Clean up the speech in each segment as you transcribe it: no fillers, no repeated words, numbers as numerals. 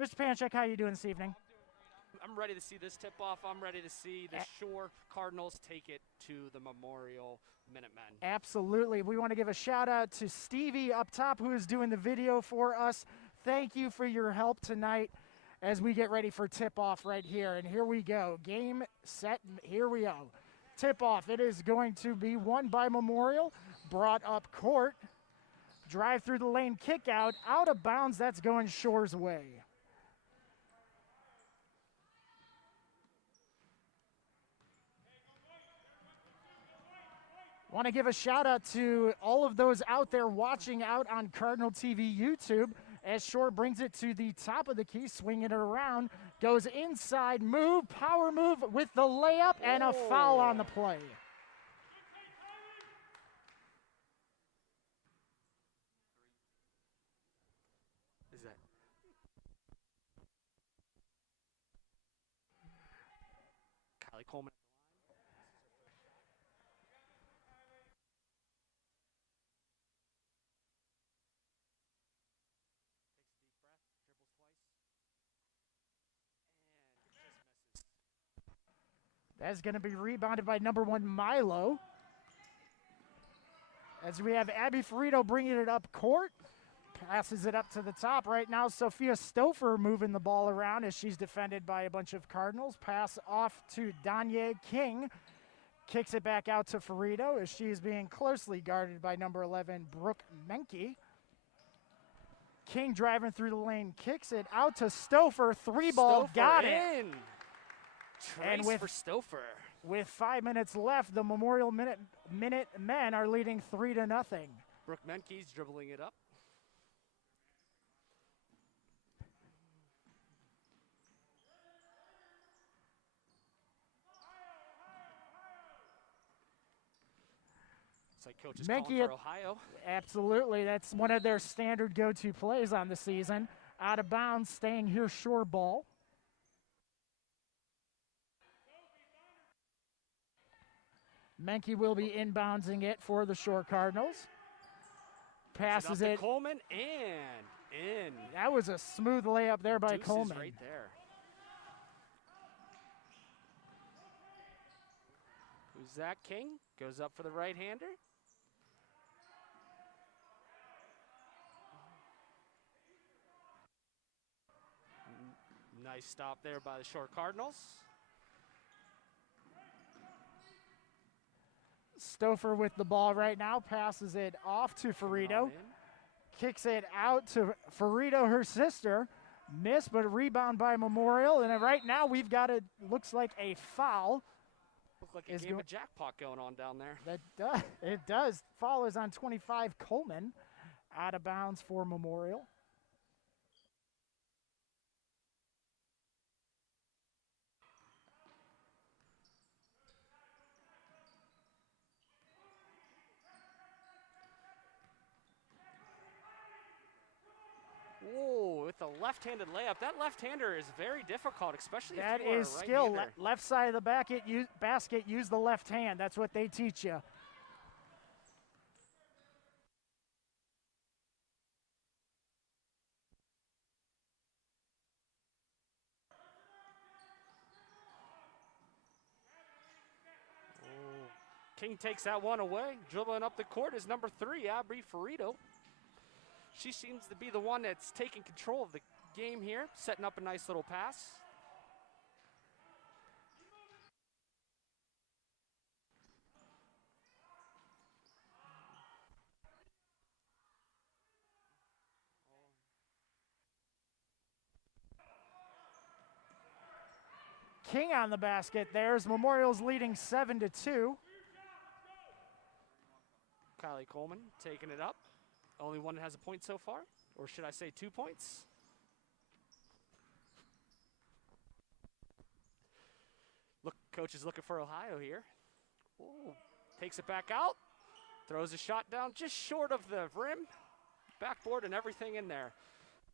Mr. Panchek, how you doing this evening? I'm ready to see this tip-off. I'm ready to see the Shore Cardinals take it to the Memorial Minutemen. Absolutely. We want to give a shout out to Stevie up top who is doing the video for us. Thank you for your help tonight as we get ready for tip-off right here. And here we go. Game, set, here we go. Tip-off. It is going to be won by Memorial, brought up court. Drive through the lane, kick out of bounds. That's going Shore's way. Want to give a shout out to all of those out there watching out on Cardinal TV YouTube as Shore brings it to the top of the key, swinging it around, goes inside, move, power move with the layup, and a foul on the play. Is that? Kylie Coleman. That's going to be rebounded by number 1, Milo. As we have Abby Ferrito bringing it up court. Passes it up to the top. Right now, Sophia Stouffer moving the ball around as she's defended by a bunch of Cardinals. Pass off to Danye King. Kicks it back out to Ferrito as she's being closely guarded by number 11, Brooke Menke. King driving through the lane, kicks it out to Stouffer. Three-ball, got it. And with for Stouffer. With 5 minutes left, the Memorial Minutemen are leading 3-0. Brooke Menke's dribbling it up. It's like coach is calling for Ohio. Absolutely. That's one of their standard go-to plays on the season. Out of bounds, staying here, Shore ball. Menke will be inboundsing it for the Shore Cardinals. Passes it. Coleman and in. That was a smooth layup there by Coleman. Right there. Who's that? King goes up for the right-hander. Nice stop there by the Shore Cardinals. Stouffer with the ball right now, passes it off to Ferrito. Kicks it out to Ferrito, her sister. Missed, but a rebound by Memorial. And right now we've got looks like a foul. Looks like a game of jackpot going on down there. It does. Foul is on 25, Coleman. Out of bounds for Memorial. Whoa, with a left-handed layup. That left-hander is very difficult, especially that if you are is skill. Left side of the basket, use the left hand. That's what they teach you. King takes that one away. Dribbling up the court is number 3, Abby Ferrito. She seems to be the one that's taking control of the game here, setting up a nice little pass. King on the basket. There's Memorial's leading 7-2. Kylie Coleman taking it up. Only one that has a point so far, or should I say 2 points? Look, coach is looking for Ohio here. Ooh, takes it back out, throws a shot down just short of the rim, backboard and everything in there.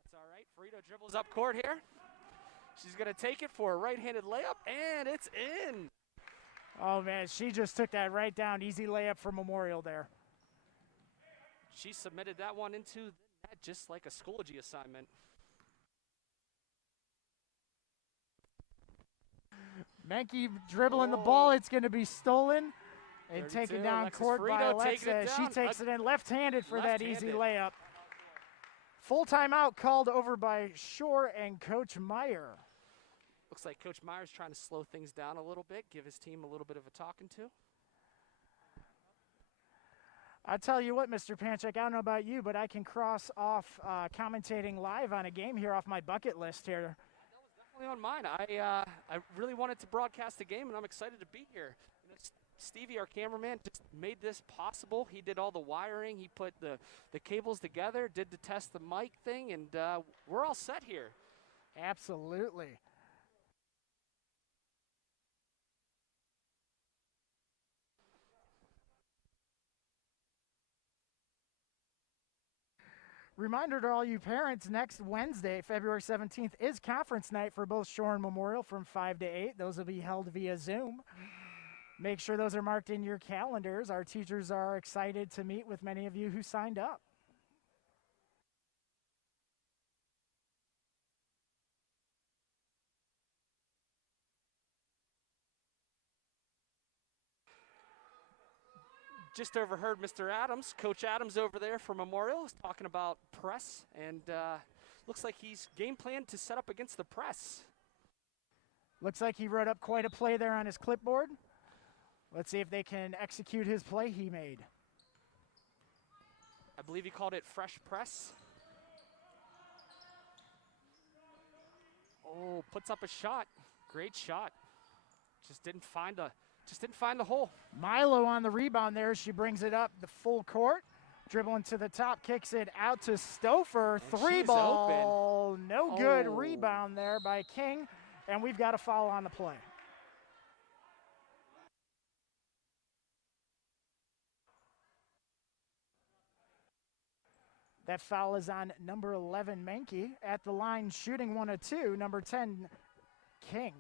That's all right. Ferrito dribbles up court here. She's going to take it for a right-handed layup, and it's in. Oh, man, she just took that right down. Easy layup for Memorial there. She submitted that one into the net just like a Schoology assignment. Menke dribbling the ball. It's going to be stolen and 32, taken down Alexis court by Frito taking it Alexa. She down. takes it in left-handed for that easy Left-handed. layup. Full timeout called over by Shore and Coach Meyer. Looks like Coach Meyer's trying to slow things down a little bit, give his team a little bit of a talking to. I tell you what, Mr. Panchik, I don't know about you, but I can cross off commentating live on a game here off my bucket list here. That was definitely on mine. I really wanted to broadcast the game, and I'm excited to be here. You know, Stevie, our cameraman, just made this possible. He did all the wiring. He put the cables together, did the test the mic thing, and we're all set here. Absolutely. Reminder to all you parents, next Wednesday, February 17th, is conference night for both Shore and Memorial from 5 to 8. Those will be held via Zoom. Make sure those are marked in your calendars. Our teachers are excited to meet with many of you who signed up. Just overheard Mr. Adams, Coach Adams over there for Memorial, is talking about press, and looks like he's game planned to set up against the press. Looks like he wrote up quite a play there on his clipboard. Let's see if they can execute his play he made. I believe he called it fresh press. Oh, puts up a shot. Great shot. Just didn't find the hole. Milo on the rebound there. She brings it up the full court. Dribbling to the top, kicks it out to Stouffer. And Three she's ball. open. No good rebound there by King. And we've got a foul on the play. That foul is on number 11, Menke. At the line, shooting 1 of 2, number 10, King.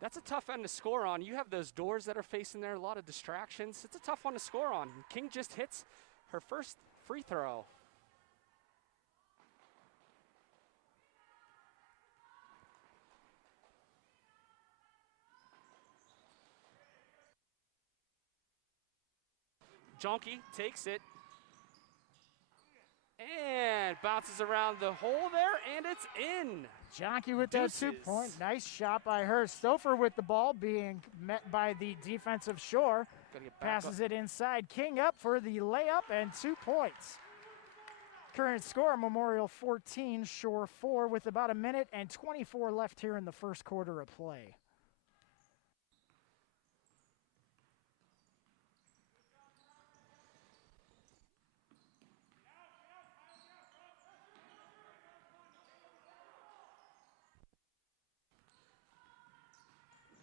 That's a tough end to score on. You have those doors that are facing there, a lot of distractions. It's a tough one to score on. King just hits her first free throw. Jonky takes it and bounces around the hole there, and it's in. Jonky with that 2-point. Nice shot by her. Stouffer with the ball being met by the defensive Shore. Passes it inside. King up for the layup and 2 points. Current score, Memorial 14, Shore 4 with about a minute and 24 left here in the first quarter of play.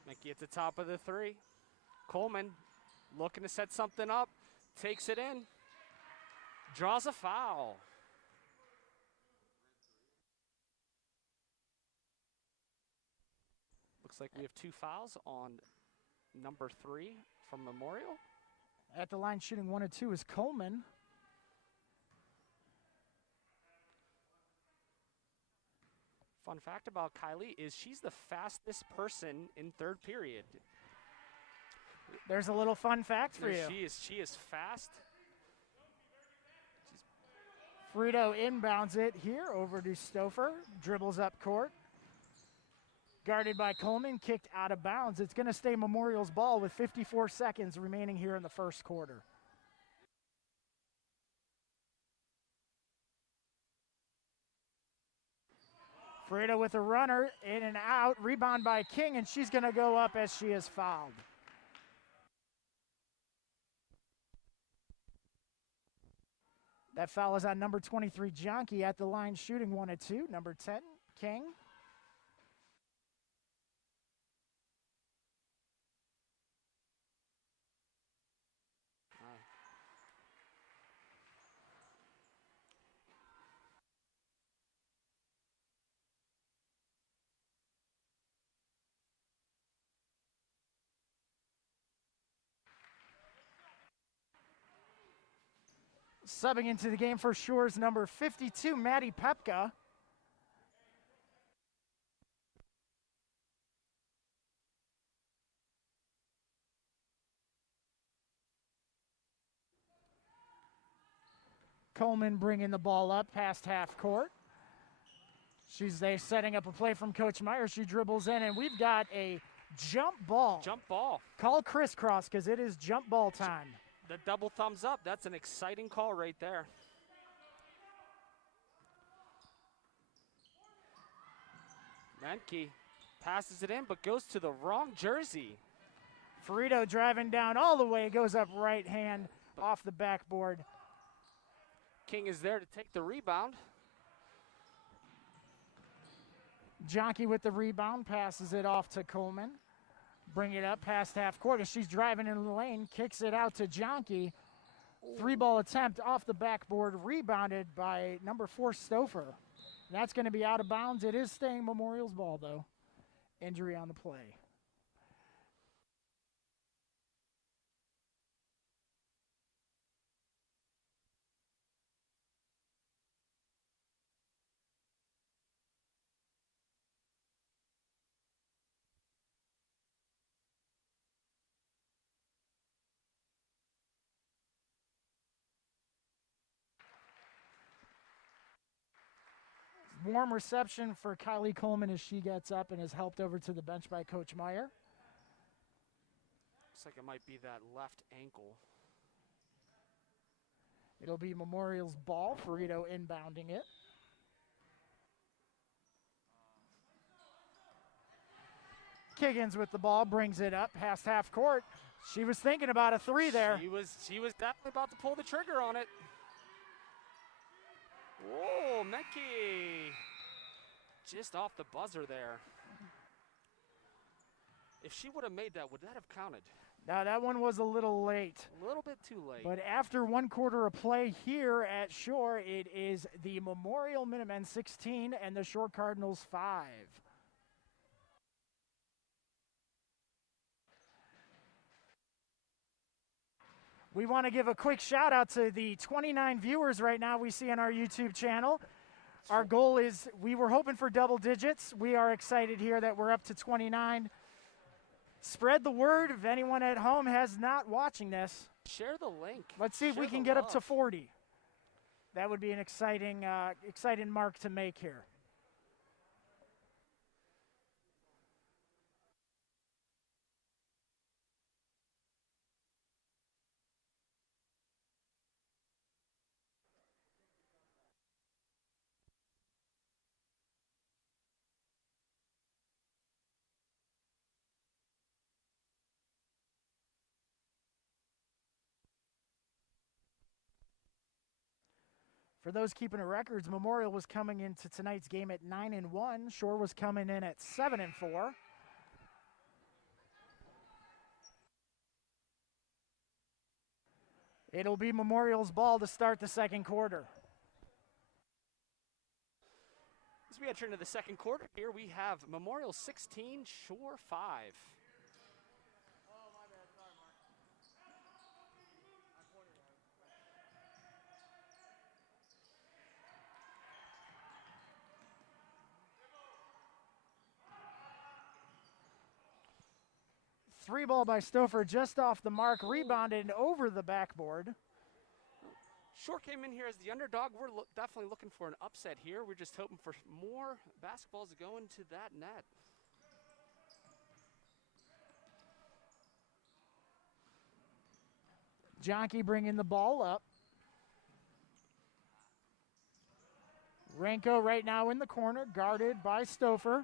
Menke at the top of the three. Coleman looking to set something up. Takes it in. Draws a foul. Looks like we have 2 fouls on number 3 from Memorial. At the line shooting 1 of 2 is Coleman. Fun fact about Kylie is she's the fastest person in third period. There's a little fun fact for you. She is fast. Frito inbounds it here over to Stouffer. Dribbles up court. Guarded by Coleman, kicked out of bounds. It's going to stay Memorial's ball with 54 seconds remaining here in the first quarter. Frito with a runner, in and out. Rebound by King, and she's going to go up as she is fouled. That foul is on number 23, Jonky, at the line shooting 1 of 2. Number 10, King. Subbing into the game for Shore's number 52, Maddie Pepka. Coleman bringing the ball up past half court. She's setting up a play from Coach Meyer. She dribbles in, and we've got a jump ball. Jump ball. Call crisscross because it is jump ball time. The double thumbs up. That's an exciting call right there. Menke passes it in, but goes to the wrong jersey. Ferrito driving down all the way, goes up right hand off the backboard. King is there to take the rebound. Jonke with the rebound, passes it off to Coleman. Bring it up past half court as she's driving in the lane, kicks it out to Jonke. 3-ball attempt off the backboard, rebounded by number 4, Stouffer. That's going to be out of bounds. It is staying Memorial's ball, though. Injury on the play. Warm reception for Kylie Coleman as she gets up and is helped over to the bench by Coach Meyer. Looks like it might be that left ankle. It'll be Memorial's ball. Ferrito inbounding it. Kiggins with the ball, brings it up past half court. She was thinking about a 3 there. She was definitely about to pull the trigger on it. Whoa, Menke just off the buzzer there. If she would have made that, would that have counted? Now that one was a little late. A little bit too late. But after 1 quarter of play here at Shore, it is the Memorial Minutemen 16 and the Shore Cardinals 5. We want to give a quick shout out to the 29 viewers right now we see on our YouTube channel. Our goal is, we were hoping for double digits. We are excited here that we're up to 29. Spread the word if anyone at home has not watching this. Share the link. Let's see if we can get up to 40. That would be an exciting mark to make here. For those keeping the records, Memorial was coming into tonight's game at 9-1. Shore was coming in at 7-4. It'll be Memorial's ball to start the second quarter. As we enter into the second quarter here, we have Memorial 16, Shore 5. 3-ball by Stouffer, just off the mark, rebounded over the backboard. Shore came in here as the underdog. We're definitely looking for an upset here. We're just hoping for more basketballs to go into that net. Jonke bringing the ball up. Renko right now in the corner, guarded by Stouffer.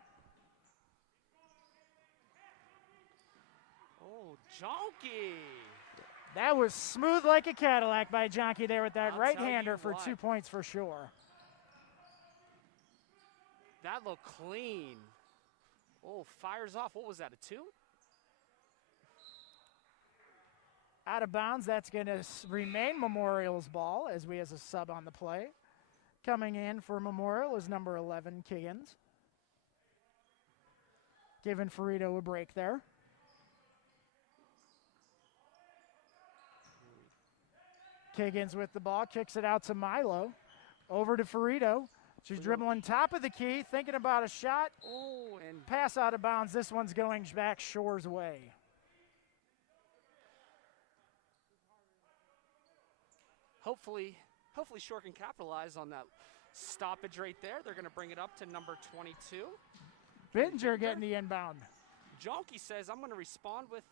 Oh, Jonke. That was smooth like a Cadillac by Jonke there with that right-hander for 2 points for Shore. That looked clean. Oh, fires off. What was that, a 2? Out of bounds, that's going to remain Memorial's ball as we has a sub on the play. Coming in for Memorial is number 11, Kiggins. Giving Ferrito a break there. Kiggins with the ball, kicks it out to Milo. Over to Ferrito. She's dribbling top of the key, thinking about a shot. Oh, and pass out of bounds. This one's going back Shore's way. Hopefully hopefully Shore can capitalize on that stoppage right there. They're going to bring it up to number 22. Bittinger getting the inbound. Jonke says, I'm going to respond with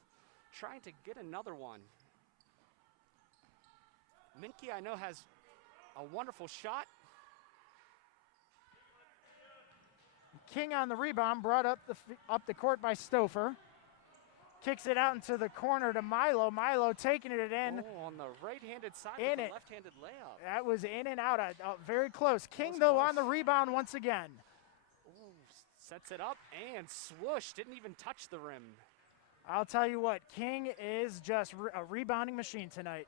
trying to get another one. Minke, I know, has a wonderful shot. King on the rebound, brought up the court by Stouffer. Kicks it out into the corner to Milo. Milo taking it in. Oh, on the right-handed side in with it. a left-handed layup. That was in and out, very close. King, though, on the rebound once again. Ooh, sets it up and swoosh. Didn't even touch the rim. I'll tell you what, King is just a rebounding machine tonight.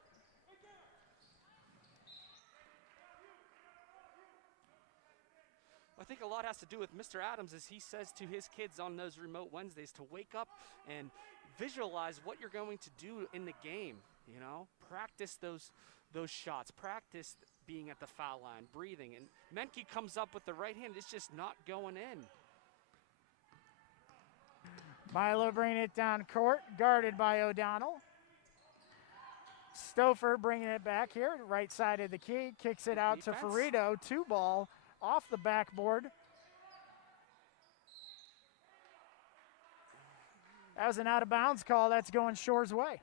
I think a lot has to do with Mr. Adams, as he says to his kids on those remote Wednesdays to wake up and visualize what you're going to do in the game. You know, practice those shots, practice being at the foul line, breathing. And Menke comes up with the right hand, it's just not going in. Milo bringing it down court, guarded by O'Donnell. Stouffer bringing it back here, right side of the key, kicks it out to Ferrito, 2-ball. Off the backboard. That was an out-of-bounds call. That's going Shore's way.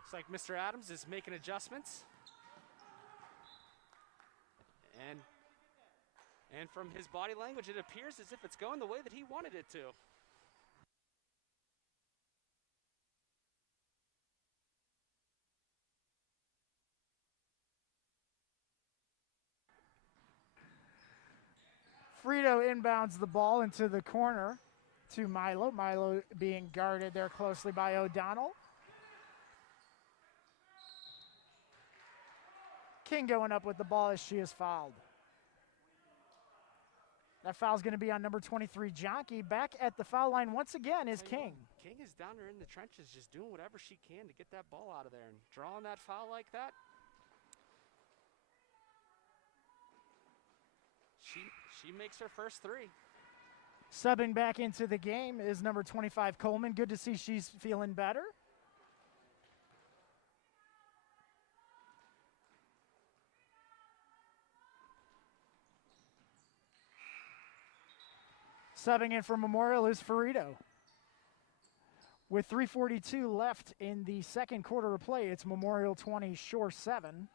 Looks like Mr. Adams is making adjustments. And from his body language, it appears as if it's going the way that he wanted it to. Frito inbounds the ball into the corner to Milo. Milo being guarded there closely by O'Donnell. King going up with the ball as she is fouled. That foul's going to be on number 23, Jonke. Back at the foul line once again is King. King is down there in the trenches just doing whatever she can to get that ball out of there. And drawing that foul like that, she makes her first three. Subbing back into the game is number 25, Coleman. Good to see she's feeling better. Subbing in for Memorial is Ferrito. With 3:42 left in the second quarter of play, it's Memorial 20, Shore 7.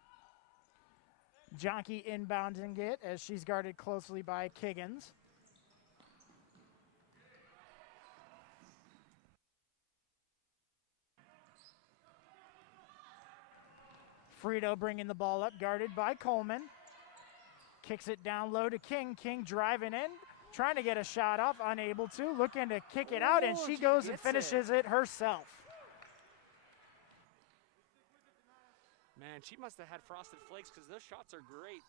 Jonke inbounding it as she's guarded closely by Kiggins. Frito bringing the ball up, guarded by Coleman. Kicks it down low to King. King driving in, trying to get a shot off, unable to. Looking to kick it out, and she goes and finishes it herself. Man, she must have had frosted flakes because those shots are great.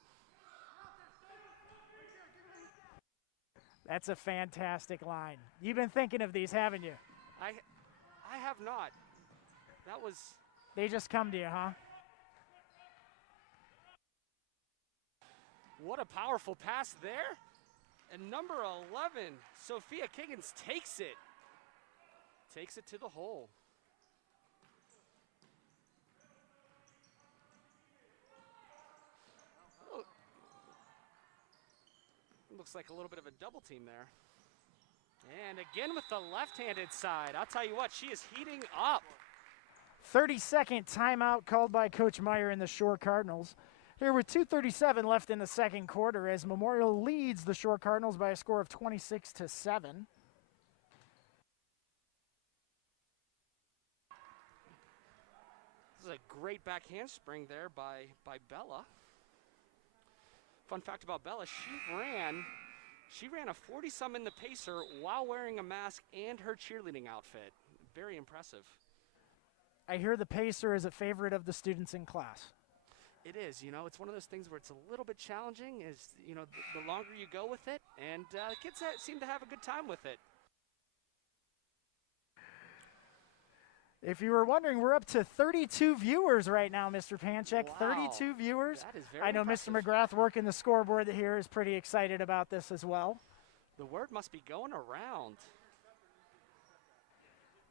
That's a fantastic line. You've been thinking of these, haven't you? I have not. That was... They just come to you, huh? What a powerful pass there. And number 11, Sophia Kiggins takes it. Takes it to the hole. Looks like a little bit of a double team there. And again with the left-handed side. I'll tell you what, she is heating up. 30-second timeout called by Coach Meyer and the Shore Cardinals. Here with 2:37 left in the second quarter as Memorial leads the Shore Cardinals by a score of 26-7. This is a great back handspring there by Bella. Fun fact about Bella, she ran a 40-some in the pacer while wearing a mask and her cheerleading outfit. Very impressive. I hear the pacer is a favorite of the students in class. It is, you know, it's one of those things where it's a little bit challenging, is, you know, the longer you go with it, and kids seem to have a good time with it. If you were wondering, we're up to 32 viewers right now, Mr. Panchek. Wow. 32 viewers. That is very I know impressive. Mr. McGrath working the scoreboard here is pretty excited about this as well. The word must be going around.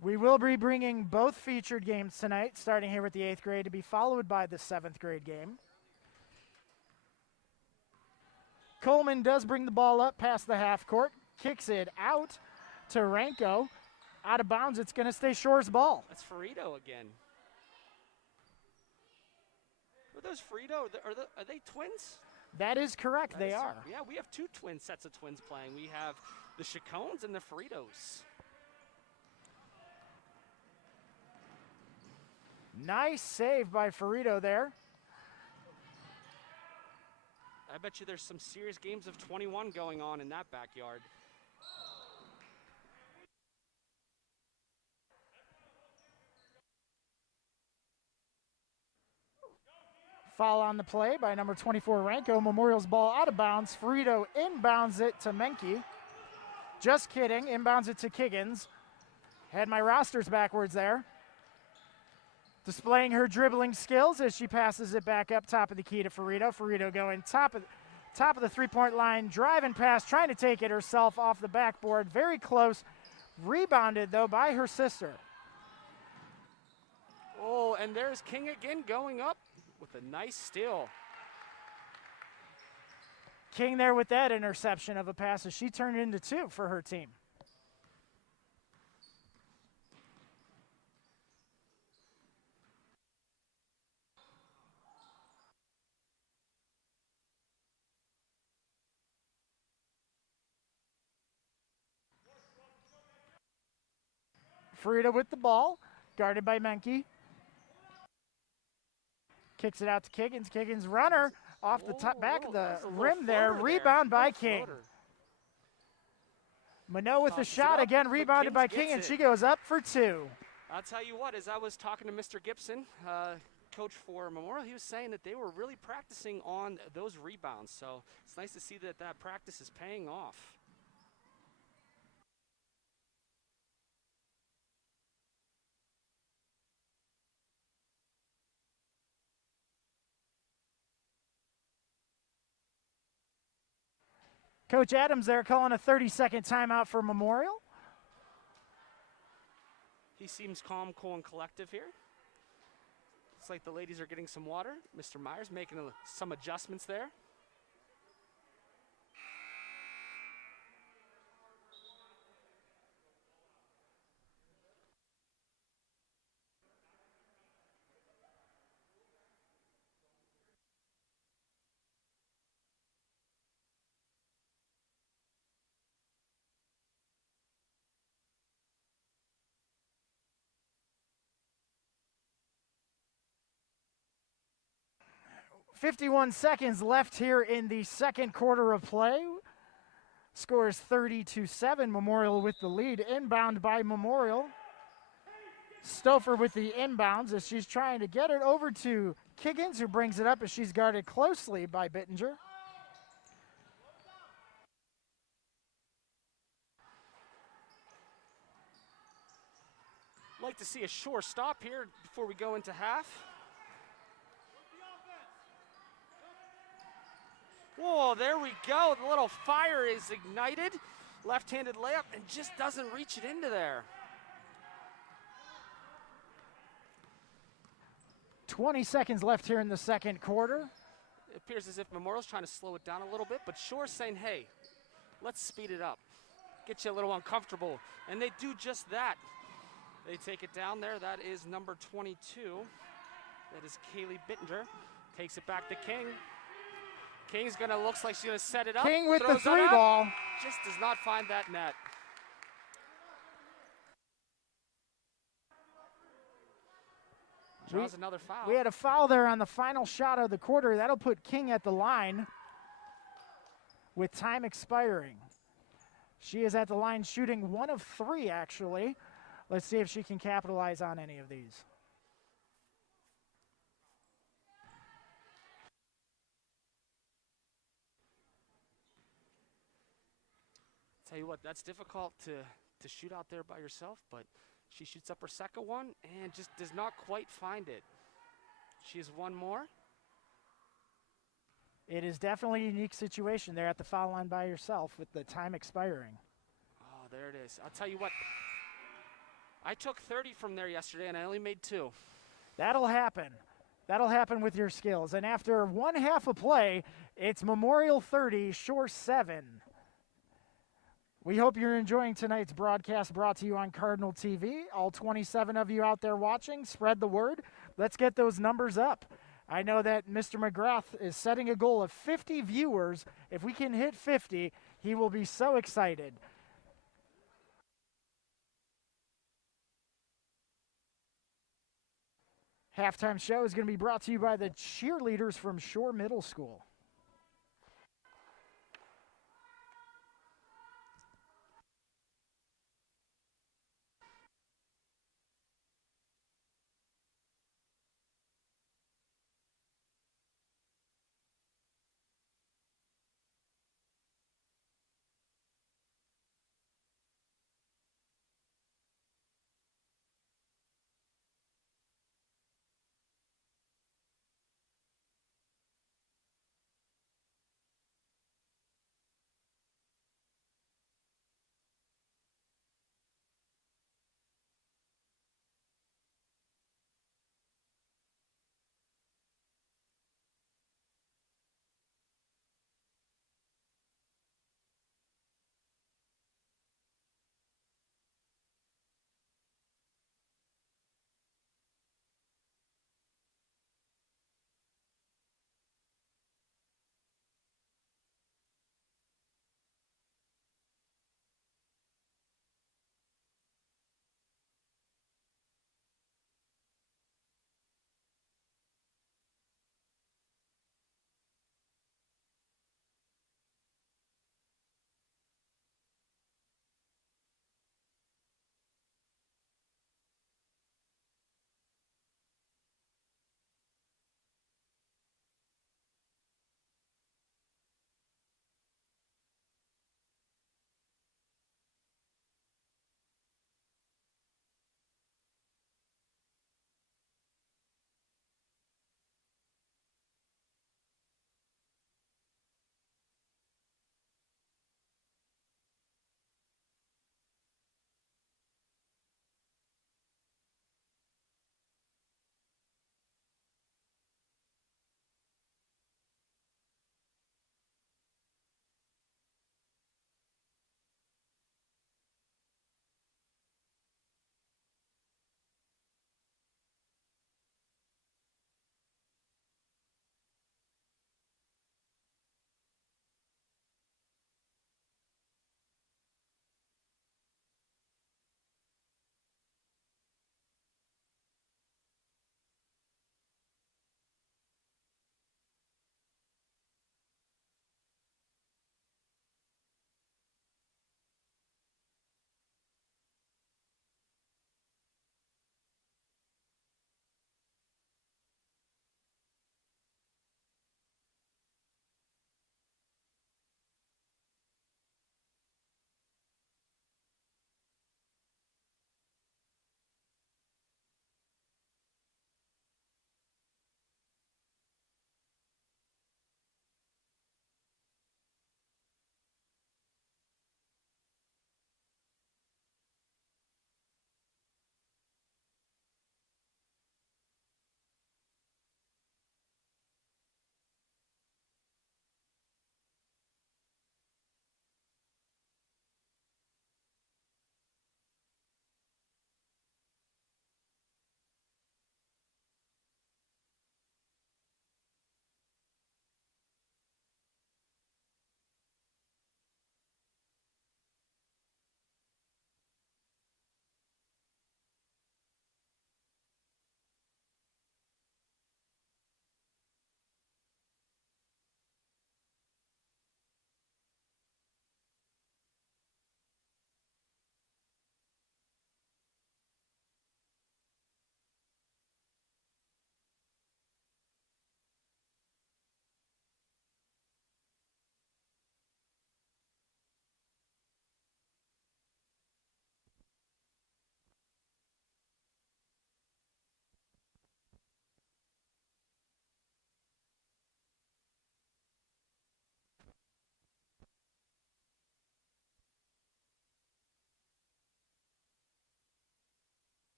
We will be bringing both featured games tonight, starting here with the 8th grade, to be followed by the 7th grade game. Coleman does bring the ball up past the half court, kicks it out to Ranko. Out of bounds, it's going to stay Shore's ball. That's Ferrito again. Are those Ferrito? Are they twins? That is correct, they are. Yeah, we have two sets of twins playing. We have the Chacones and the Ferritos. Nice save by Ferrito there. I bet you there's some serious games of 21 going on in that backyard. Foul on the play by number 24, Ranko. Memorial's ball out of bounds. Ferrito inbounds it to Menke. Just kidding, inbounds it to Kiggins. Had my rosters backwards there. Displaying her dribbling skills as she passes it back up top of the key to Ferrito. Ferrito going top of the three-point line, driving past, trying to take it herself off the backboard. Very close. Rebounded, though, by her sister. Oh, and there's King again going up with a nice steal. King there with that interception of a pass as she turned it into 2 for her team. Ferrito with the ball, guarded by Menke. Kicks it out to Kiggins. Kiggins runner off the top back of the rim there. Rebound by King. Minot with the shot again, rebounded by King, and she goes up for 2. I'll tell you what, as I was talking to Mr. Gibson, coach for Memorial, he was saying that they were really practicing on those rebounds. So it's nice to see that that practice is paying off. Coach Adams there calling a 30-second timeout for Memorial. He seems calm, cool, and collective here. It's like the ladies are getting some water. Mr. Myers making some adjustments there. .51 seconds left here in the second quarter of play. Score is 30-7. Memorial with the lead. Inbound by Memorial. Stouffer with the inbounds as she's trying to get it over to Kiggins, who brings it up as she's guarded closely by Bittinger. Like to see a sure stop here before we go into half. Whoa, there we go. The little fire is ignited. Left-handed layup and just doesn't reach it into there. 20 seconds left here in the second quarter. It appears as if Memorial's trying to slow it down a little bit, but Shore's saying, hey, let's speed it up. Get you a little uncomfortable. And they do just that. They take it down there. That is number 22. That is Kaylee Bittinger. Takes it back to King. King's gonna, looks like she's gonna set it up. King with the 3 ball. Just does not find that net. Draws another foul. We had a foul there on the final shot of the quarter. That'll put King at the line with time expiring. She is at the line shooting 1 of 3, actually. Let's see if she can capitalize on any of these. Tell you what, that's difficult to shoot out there by yourself, but she shoots up her second one and just does not quite find it. She has one more. It is definitely a unique situation there at the foul line by yourself with the time expiring. Oh, there it is. I'll tell you what. I took 30 from there yesterday, and I only made 2. That'll happen. That'll happen with your skills. And after one half of play, it's Memorial 30, Shore 7. We hope you're enjoying tonight's broadcast brought to you on Cardinal TV. All 27 of you out there watching, spread the word. Let's get those numbers up. I know that Mr. McGrath is setting a goal of 50 viewers. If we can hit 50, he will be so excited. Halftime show is going to be brought to you by the cheerleaders from Shore Middle School.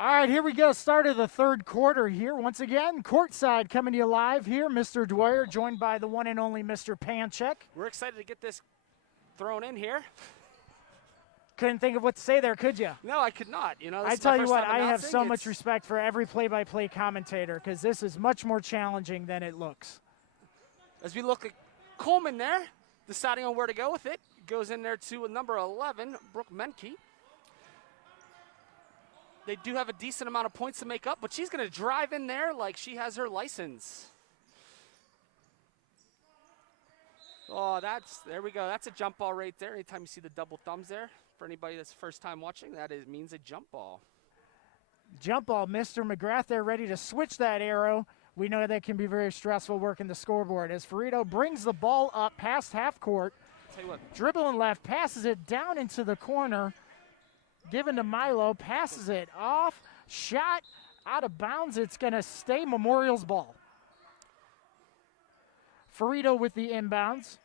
All right, here we go. Start of the third quarter here. Once again, courtside coming to you live here. Mr. Dwyer joined by the one and only Mr. Panchek. We're excited to get this thrown in here. Couldn't think of what to say there, could you? No, I could not. You know, I tell you what, I have so much respect for every play-by-play commentator because this is much more challenging than it looks. As we look at Coleman there, deciding on where to go with it, goes in there to number 11, Brooke Menke. They do have a decent amount of points to make up, but she's going to drive in there like she has her license. Oh, there we go. That's a jump ball right there. Anytime you see the double thumbs there, for anybody that's first time watching, means a jump ball. Jump ball. Mr. McGrath there ready to switch that arrow. We know that can be very stressful working the scoreboard. As Ferrito brings the ball up past half court, Tell you what, dribbling left, passes it down into the corner, given to Milo, passes it off, shot out of bounds. It's going to stay Memorial's ball. Ferrito with the inbounds.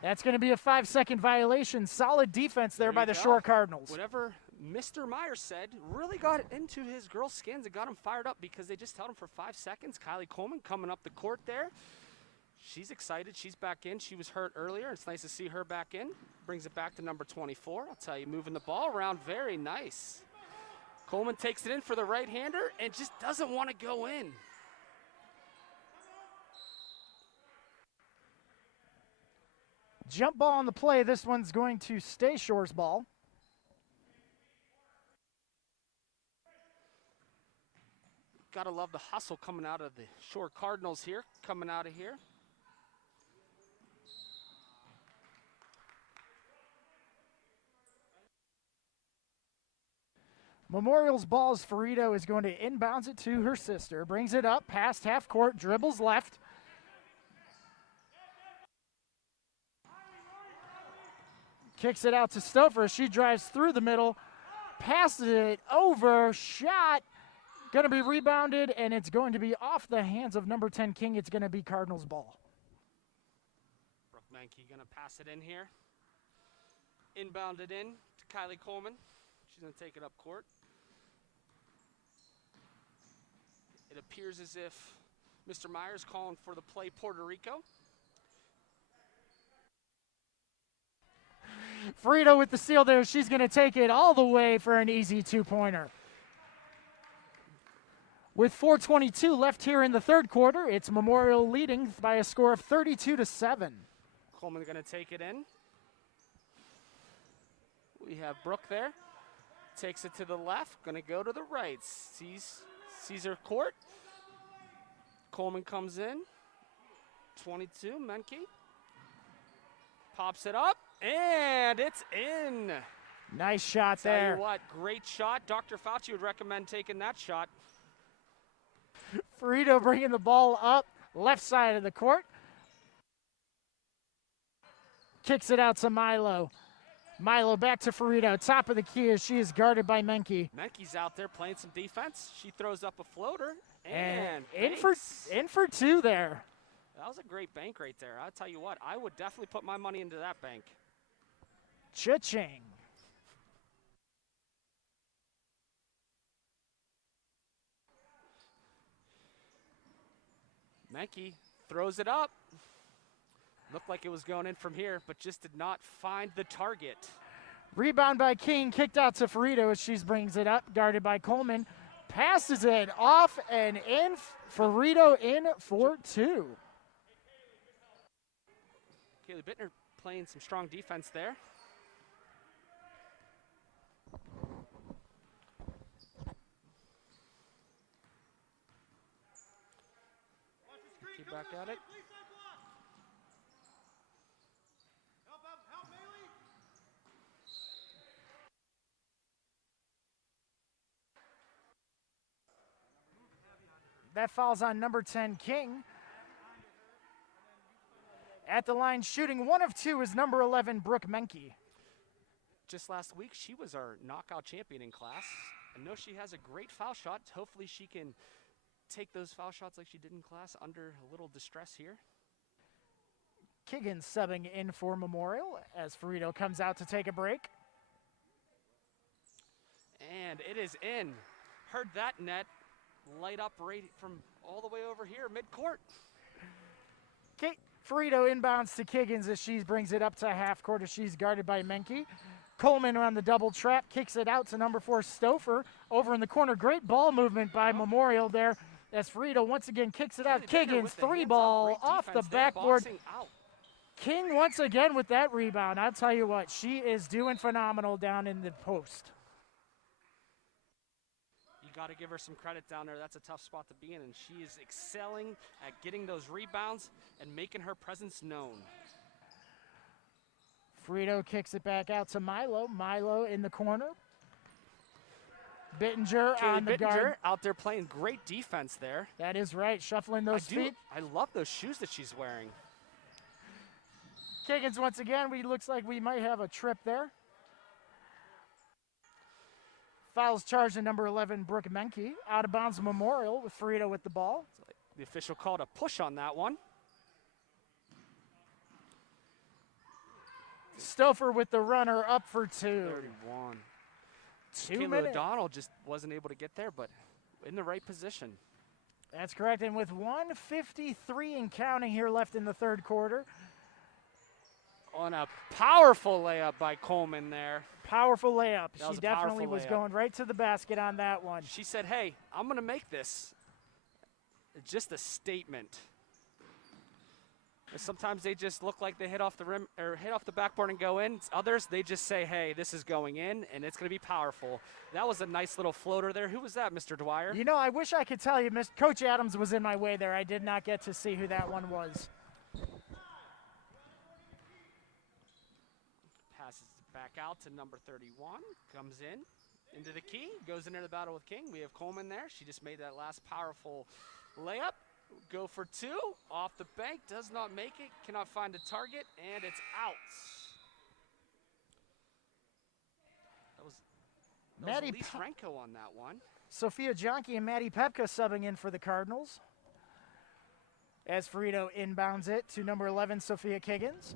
That's going to be a 5-second violation. Solid defense there by the Shore Cardinals. Whatever Mr. Myers said really got into his girls' skins and got him fired up because they just held him for 5 seconds. Kylie Coleman coming up the court there. She's excited. She's back in. She was hurt earlier. It's nice to see her back in. Brings it back to number 24. I'll tell you, moving the ball around, very nice. Coleman takes it in for the right-hander and just doesn't want to go in. Jump ball on the play. This one's going to stay Shore's ball. Gotta love the hustle coming out of the Shore Cardinals here, coming out of here. Memorial's ball as Ferrito is going to inbounds it to her sister. Brings it up past half court, dribbles left. Kicks it out to Stouffer. She drives through the middle, passes it over, shot. Going to be rebounded, and it's going to be off the hands of number 10 King. It's going to be Cardinals ball. Brooke Menke going to pass it in here. Inbounded in to Kylie Coleman. She's going to take it up court. It appears as if Mr. Myers calling for the play Puerto Rico. Ferrito with the steal there. She's going to take it all the way for an easy two-pointer. With 4:22 left here in the third quarter, it's Memorial leading by a score of 32-7. Coleman going to take it in. We have Brooke there. Takes it to the left, going to go to the right. Sees her court. Coleman comes in. 22, Menke. Pops it up, and it's in. Nice shot there. Tell you what, great shot. Dr. Fauci would recommend taking that shot. Ferrito bringing the ball up, left side of the court. Kicks it out to Milo. Milo back to Ferrito. Top of the key as she is guarded by Menke. Menke's out there playing some defense. She throws up a floater. And in for two there. That was a great bank right there. I'll tell you what, I would definitely put my money into that bank. Cha-ching. Menke throws it up. Looked like it was going in from here, but just did not find the target. Rebound by King, kicked out to Ferrito as she brings it up, guarded by Coleman. Passes it off and in. Ferrito in for two. Kaylee Bittner playing some strong defense there. Keep back at it. That falls on number 10, King. At the line, shooting 1 of 2 is number 11, Brooke Menke. Just last week, she was our knockout champion in class. I know she has a great foul shot. Hopefully she can take those foul shots like she did in class under a little distress here. Kiggins subbing in for Memorial as Frito comes out to take a break. And it is in. Heard that net light up right from all the way over here, midcourt. Frito inbounds to Kiggins as she brings it up to half court as she's guarded by Menke. Coleman on the double trap, kicks it out to number 4, Stouffer. Over in the corner, great ball movement by Memorial there as Frito once again kicks it out. Kiggins, 3-ball off the backboard. King once again with that rebound. I'll tell you what, she is doing phenomenal down in the post. You got to give her some credit down there. That's a tough spot to be in, and she is excelling at getting those rebounds and making her presence known. Frito kicks it back out to Milo. Milo in the corner. Bittinger on the guard. Out there playing great defense there. That is right, shuffling those feet. I love those shoes that she's wearing. Kiggins once again, looks like we might have a trip there. Fouls charged to number 11, Brooke Menke. Out of bounds Memorial with Frito with the ball. The official called a push on that one. Stouffer with the runner up for 2. 31. 2 minutes. O'Donnell just wasn't able to get there, but in the right position. That's correct, and with 1:53 and counting here left in the third quarter. On a powerful layup by Coleman there. Powerful layup. She powerful definitely was layup. going right to the basket on that one. She said, hey, I'm going to make this just a statement. Sometimes they just look like they hit off the rim or hit off the backboard and go in. Others, they just say, hey, this is going in, and it's going to be powerful. That was a nice little floater there. Who was that, Mr. Dwyer? You know, I wish I could tell you. Coach Adams was in my way there. I did not get to see who that one was. Passes back out to number 31. Comes in into the key. Goes into the battle with King. We have Coleman there. She just made that last powerful layup. Go for 2, off the bank, does not make it, cannot find a target, and it's out. That was Elise Renko on that one. Sophia Jonke and Maddie Pepka subbing in for the Cardinals. As Frito inbounds it to number 11, Sophia Kiggins.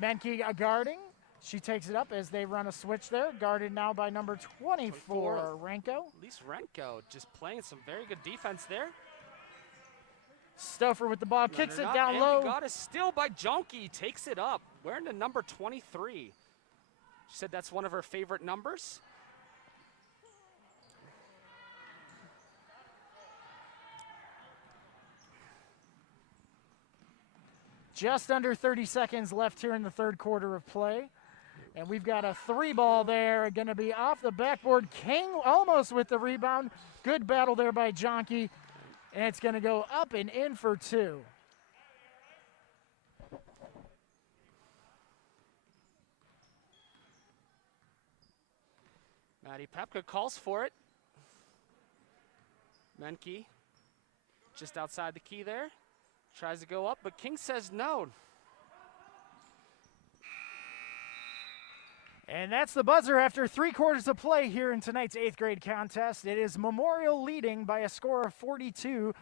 Menke guarding. She takes it up as they run a switch there. Guarded now by number 24, Renko. Elise Renko just playing some very good defense there. Stouffer with the ball, kicks it down low. We got a steal by Jonke, takes it up. Wearing the number 23. She said that's one of her favorite numbers. Just under 30 seconds left here in the third quarter of play. And we've got a 3-ball there, going to be off the backboard. King almost with the rebound. Good battle there by Jonke. And it's going to go up and in for 2. Maddie Pepka calls for it. Menke just outside the key there. Tries to go up, but King says no. And that's the buzzer after 3 quarters of play here in tonight's 8th grade contest. It is Memorial leading by a score of 42-12.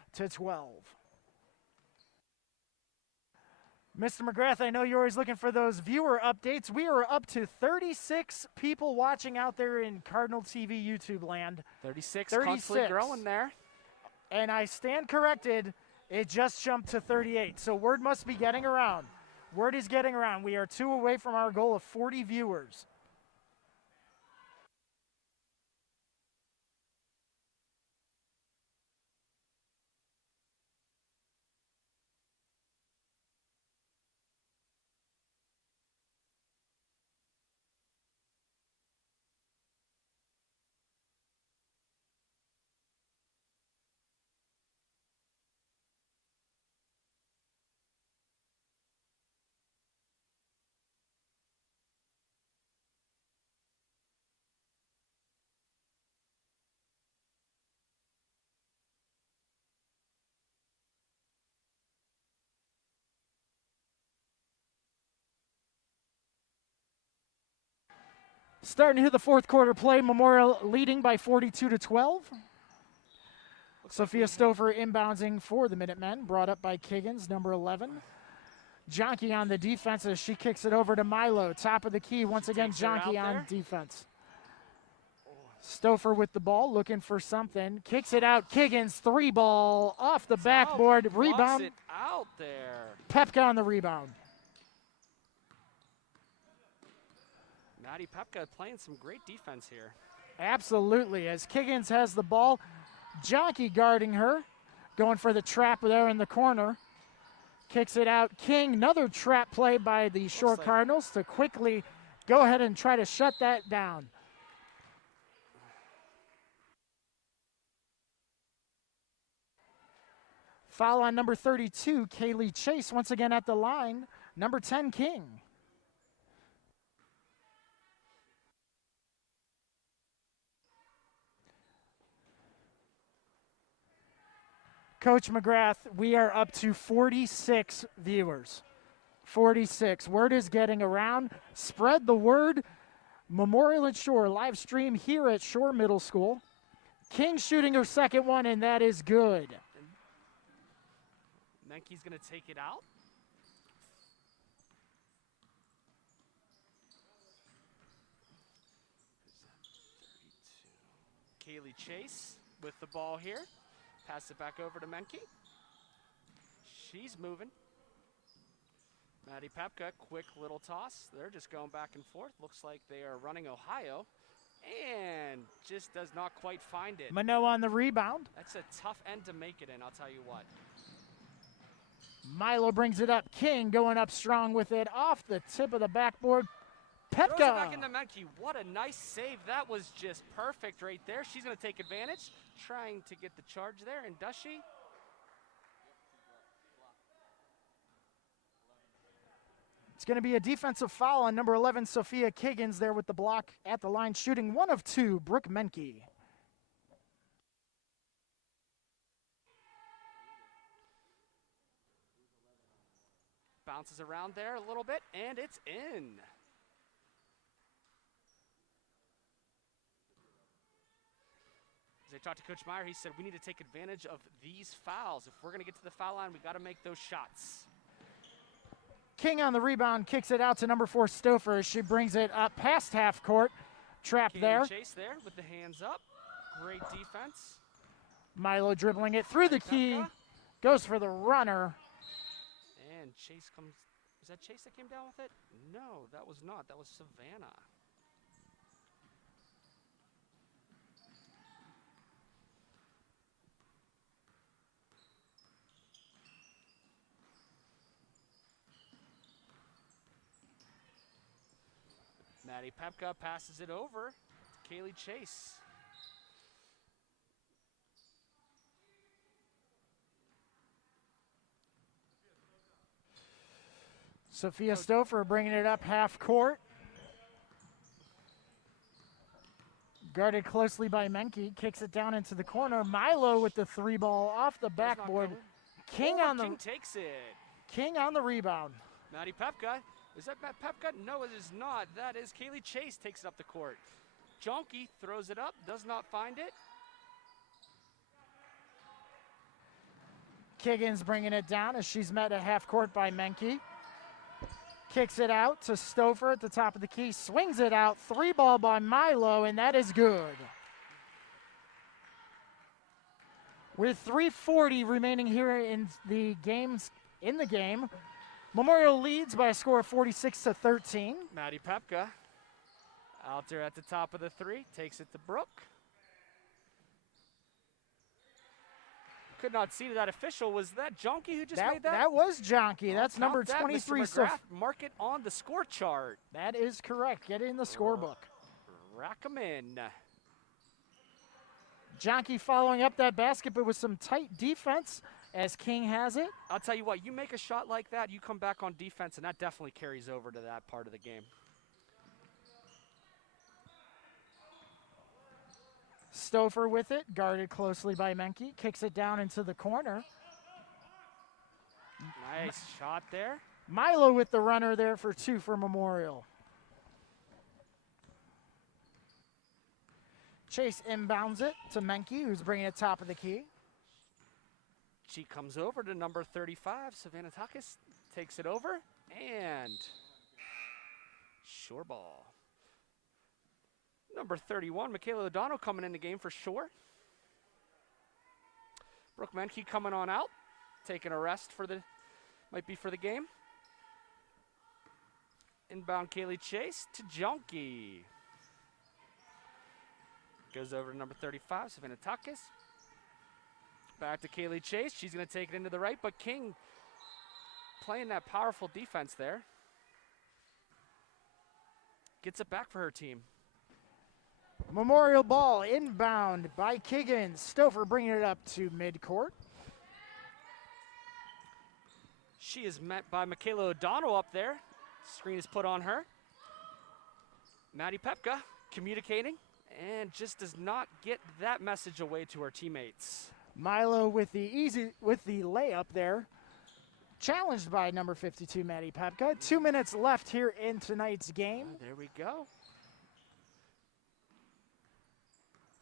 Mr. McGrath, I know you're always looking for those viewer updates. We are up to 36 people watching out there in Cardinal TV YouTube land. 36. Constantly growing there. And I stand corrected. It just jumped to 38. So word must be getting around. Word is getting around. We are 2 away from our goal of 40 viewers. Starting here the fourth quarter play, Memorial leading by 42-12. Sophia Stouffer inbounding for the Minutemen, brought up by Kiggins, number 11. Jonke on the defense as she kicks it over to Milo. Top of the key, once again, Jonke on defense. Stouffer with the ball, looking for something. Kicks it out. Kiggins, 3-ball off the backboard. Rebound. It out there. Pepka on the rebound. Maddie Pepka playing some great defense here. Absolutely, as Kiggins has the ball. Jonke guarding her. Going for the trap there in the corner. Kicks it out. King, another trap play by the Shore Cardinals to quickly go ahead and try to shut that down. Foul on number 32, Kaylee Chase, once again at the line. Number 10, King. Coach McGrath, we are up to 46 viewers. 46. Word is getting around. Spread the word. Memorial and Shore live stream here at Shore Middle School. King shooting her second one, and that is good. Menke's going to take it out. Kaylee Chase with the ball here. Pass it back over to Menke. She's moving. Maddie Pepka, quick little toss. They're just going back and forth. Looks like they are running Ohio. And just does not quite find it. Minot on the rebound. That's a tough end to make it in, I'll tell you what. Milo brings it up. King going up strong with it off the tip of the backboard. Pepka. Throws it back into Menke. What a nice save. That was just perfect right there. She's going to take advantage. Trying to get the charge there, and does she? It's going to be a defensive foul on number 11, Sophia Kiggins, there with the block at the line, shooting 1 of 2, Brooke Menke. Bounces around there a little bit, and it's in. As I talked to Coach Meyer, he said we need to take advantage of these fouls. If we're going to get to the foul line, we got to make those shots. King on the rebound, kicks it out to number 4, Stouffer. She brings it up past half court. Trap there. Chase there with the hands up. Great defense. Milo dribbling it through the key. Goes for the runner. And Chase comes. Was that Chase that came down with it? No, that was not. That was Savannah. Maddie Pepka passes it over to Kaylee Chase. Sophia Stouffer bringing it up half court. Guarded closely by Menke, kicks it down into the corner. Milo with the 3-ball off the backboard. King takes it. King on the rebound. Maddie Pepka. Is that Matt Pepka? No, it is not. That is Kaylee Chase takes it up the court. Jonke throws it up, does not find it. Kiggins bringing it down as she's met at half court by Menke. Kicks it out to Stouffer at the top of the key. Swings it out. 3-ball by Milo, and that is good. With 3:40 remaining here in the game, Memorial leads by a score of 46-13. Maddie Pepka out there at the top of the 3, takes it to Brooke. Could not see that official. Was that Jonke who just made that? That was Jonke. That's number 23. Mr. McGrath, mark it on the score chart. That is correct. Get it in the scorebook. Rack 'em in. Jonke following up that basket, but with some tight defense as King has it. I'll tell you what, you make a shot like that, you come back on defense, and that definitely carries over to that part of the game. Stouffer with it, guarded closely by Menke, kicks it down into the corner. Nice shot there. Milo with the runner there for 2 for Memorial. Chase inbounds it to Menke, who's bringing it top of the key. She comes over to number 35. Savannah Takis takes it over, and Shore ball. Number 31, Michaela O'Donnell coming in the game for Shore. Brooke Menke coming on out, taking a rest for the, might be for the game. Inbound Kaylee Chase to Junkie. Goes over to number 35, Savannah Takis. Back to Kaylee Chase. She's going to take it into the right, but King playing that powerful defense there. Gets it back for her team. Memorial ball inbound by Kiggins. Stouffer bringing it up to midcourt. She is met by Michaela O'Donnell up there. Screen is put on her. Maddie Pepka communicating and just does not get that message away to her teammates. Milo with the layup there. Challenged by number 52, Maddie Pepka. 2 minutes left here in tonight's game. There we go.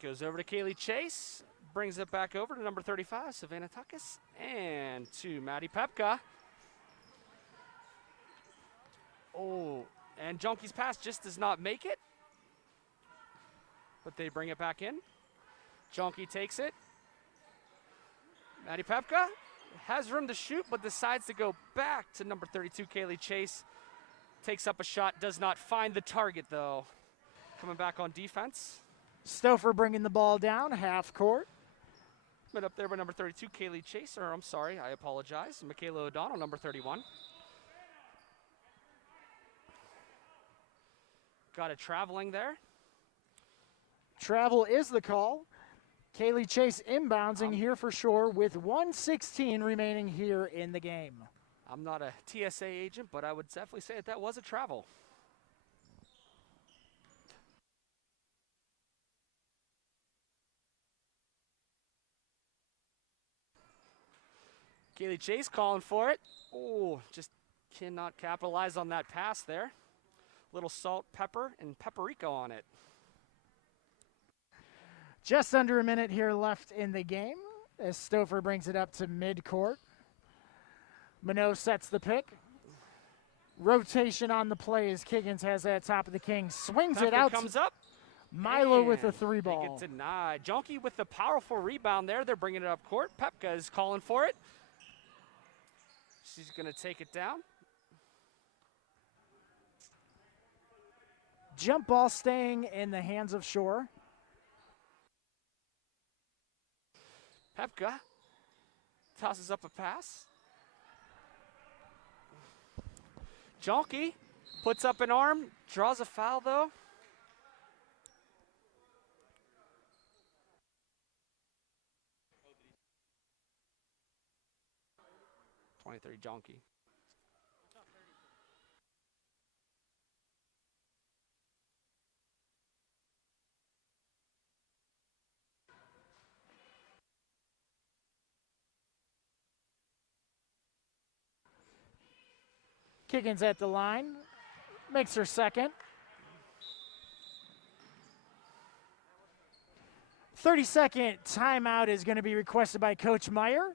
Goes over to Kaylee Chase. Brings it back over to number 35, Savannah Takis. And to Maddie Pepka. Oh, and Junkie's pass just does not make it. But they bring it back in. Junkie takes it. Maddie Pepka has room to shoot, but decides to go back to number 32, Kaylee Chase. Takes up a shot, does not find the target, though. Coming back on defense. Stouffer bringing the ball down, half court. Been up there by number 32, Kaylee Chase, or I'm sorry, I apologize. Michaela O'Donnell, number 31. Got it traveling there. Travel is the call. Kaylee Chase inbouncing here for sure with 1:16 remaining here in the game. I'm not a TSA agent, but I would definitely say that was a travel. Kaylee Chase calling for it. Oh, just cannot capitalize on that pass there. Little salt, pepper, and paprika on it. Just under a minute here left in the game as Stouffer brings it up to midcourt. Minot sets the pick. Rotation on the play as Kiggins has that top of the key. Swings Pepka it out. Comes up. Milo with a three ball. They get denied. Junkie with the powerful rebound there. They're bringing it up court. Pepka is calling for it. She's going to take it down. Jump ball staying in the hands of Shore. Pepka tosses up a pass. Junkie puts up an arm, draws a foul though. .23 Junkie. Kiggins at the line, makes her second. 30-second timeout is going to be requested by Coach Meyer.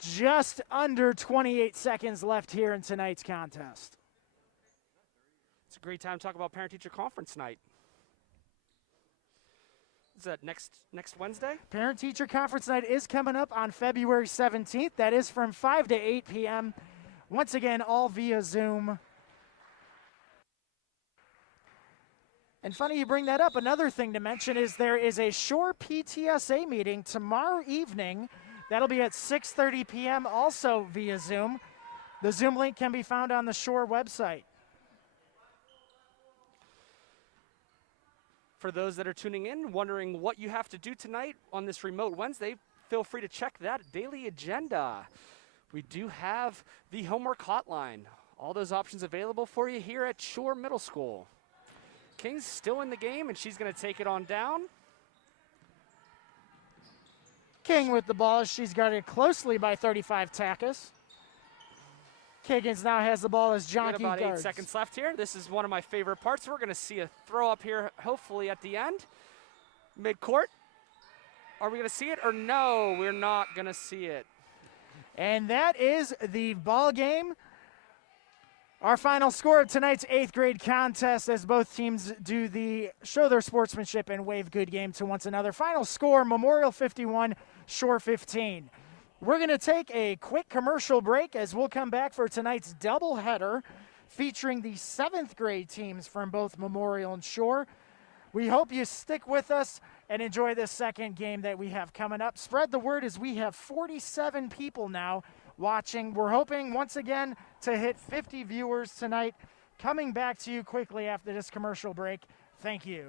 Just under 28 seconds left here in tonight's contest. It's a great time to talk about parent-teacher conference night. Is that next Wednesday? Parent-teacher conference night is coming up on February 17th. That is from 5 to 8 p.m. Once again, all via Zoom. And funny you bring that up. Another thing to mention is there is a Shore PTSA meeting tomorrow evening. That'll be at 6:30 p.m. also via Zoom. The Zoom link can be found on the Shore website. For those that are tuning in, wondering what you have to do tonight on this remote Wednesday, feel free to check that daily agenda. We do have the homework hotline. All those options available for you here at Shore Middle School. King's still in the game, and she's going to take it on down. King with the ball. She's guarded closely by 35 Takis. Kiggins now has the ball as Jonky about guards. 8 seconds left here. This is one of my favorite parts. We're going to see a throw up here, hopefully at the end. Midcourt. Are we going to see it or no? We're not going to see it. And that is the ball game. Our final score of tonight's 8th grade contest as both teams show their sportsmanship and wave good game to one another. Final score, Memorial 51, Shore 15. We're going to take a quick commercial break as we'll come back for tonight's doubleheader featuring the 7th grade teams from both Memorial and Shore. We hope you stick with us and enjoy this second game that we have coming up. Spread the word as we have 47 people now watching. We're hoping once again to hit 50 viewers tonight. Coming back to you quickly after this commercial break. Thank you.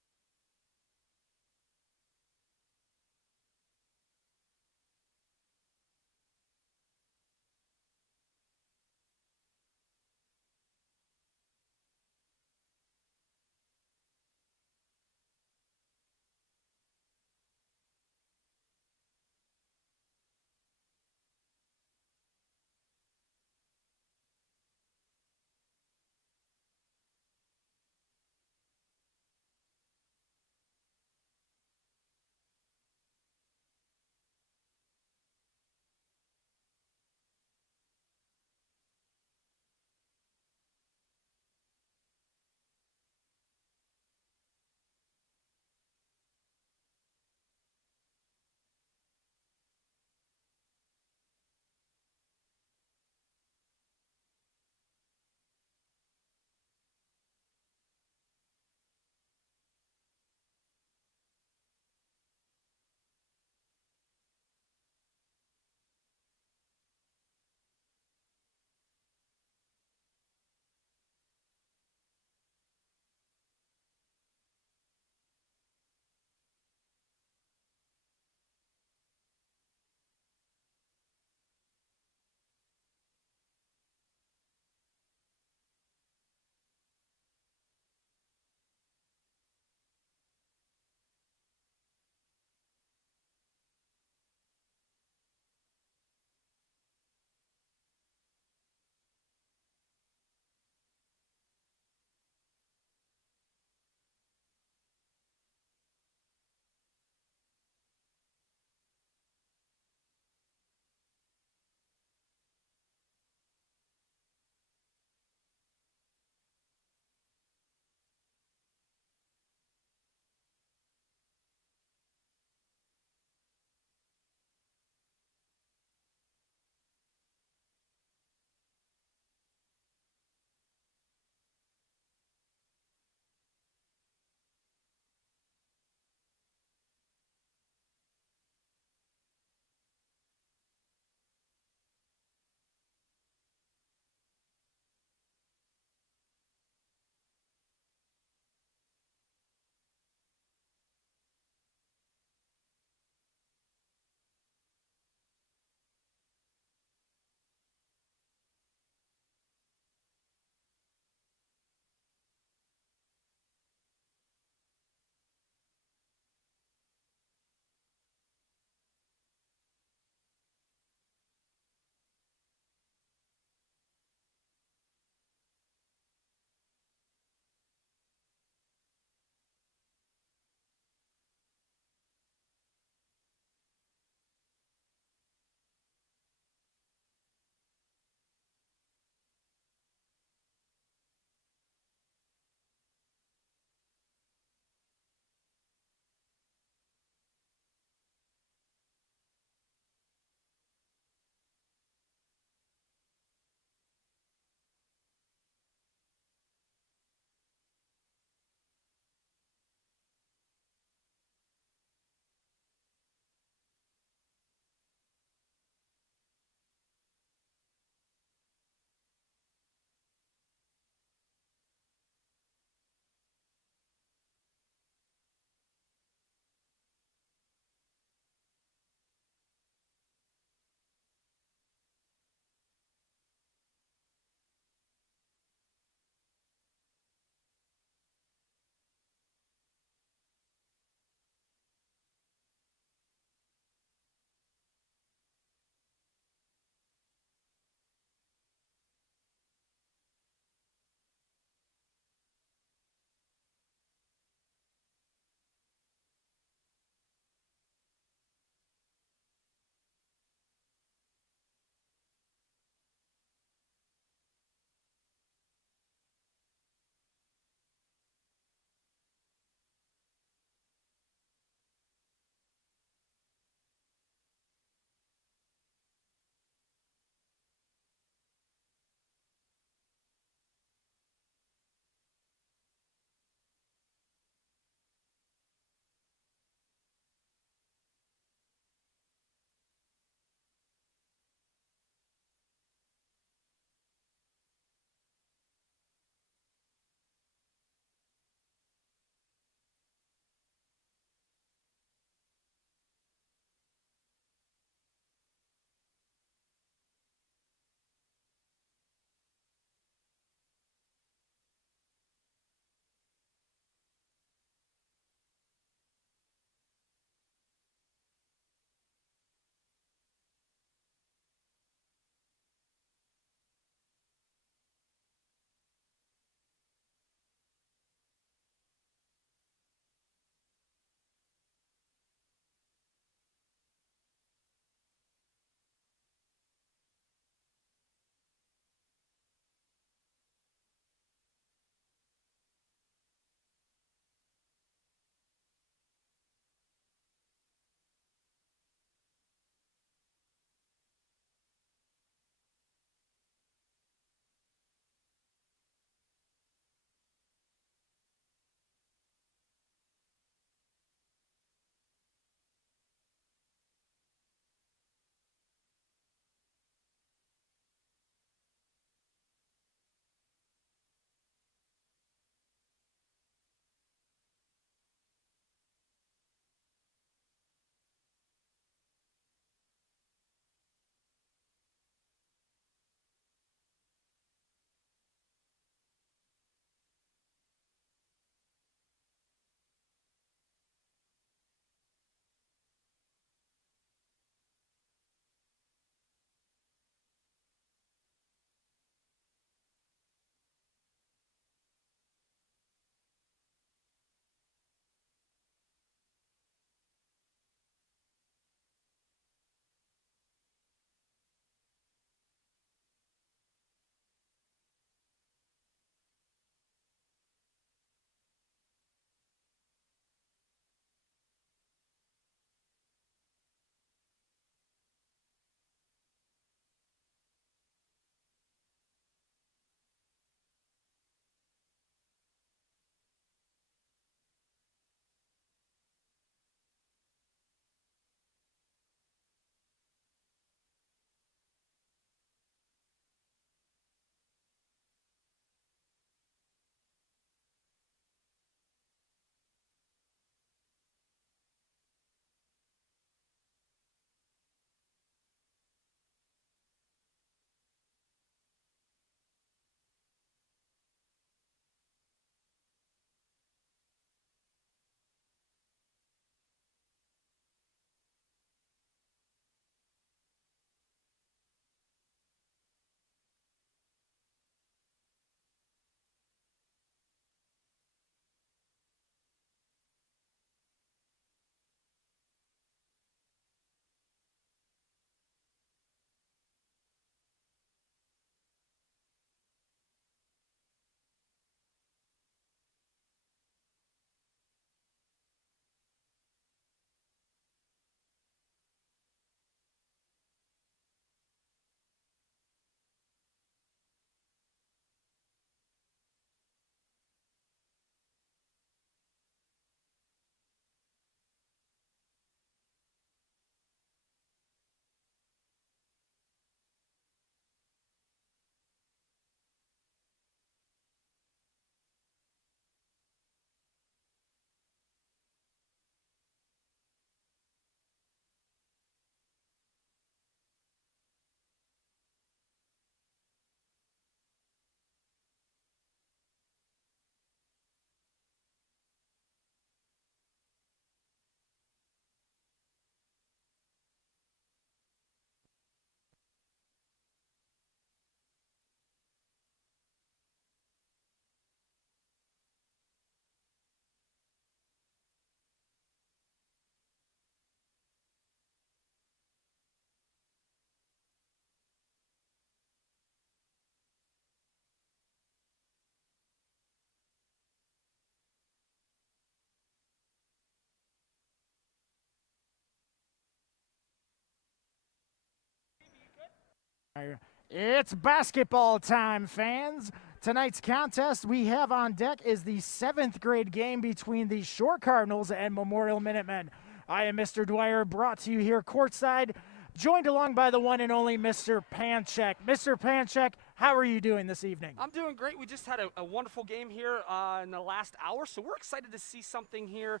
It's basketball time, fans. Tonight's contest we have on deck is the 7th grade game between the Shore Cardinals and Memorial Minutemen. I am Mr. Dwyer, brought to you here courtside, joined along by the one and only Mr. Panchek. Mr. Panchek, how are you doing this evening? I'm doing great. We just had a wonderful game here in the last hour, so we're excited to see something here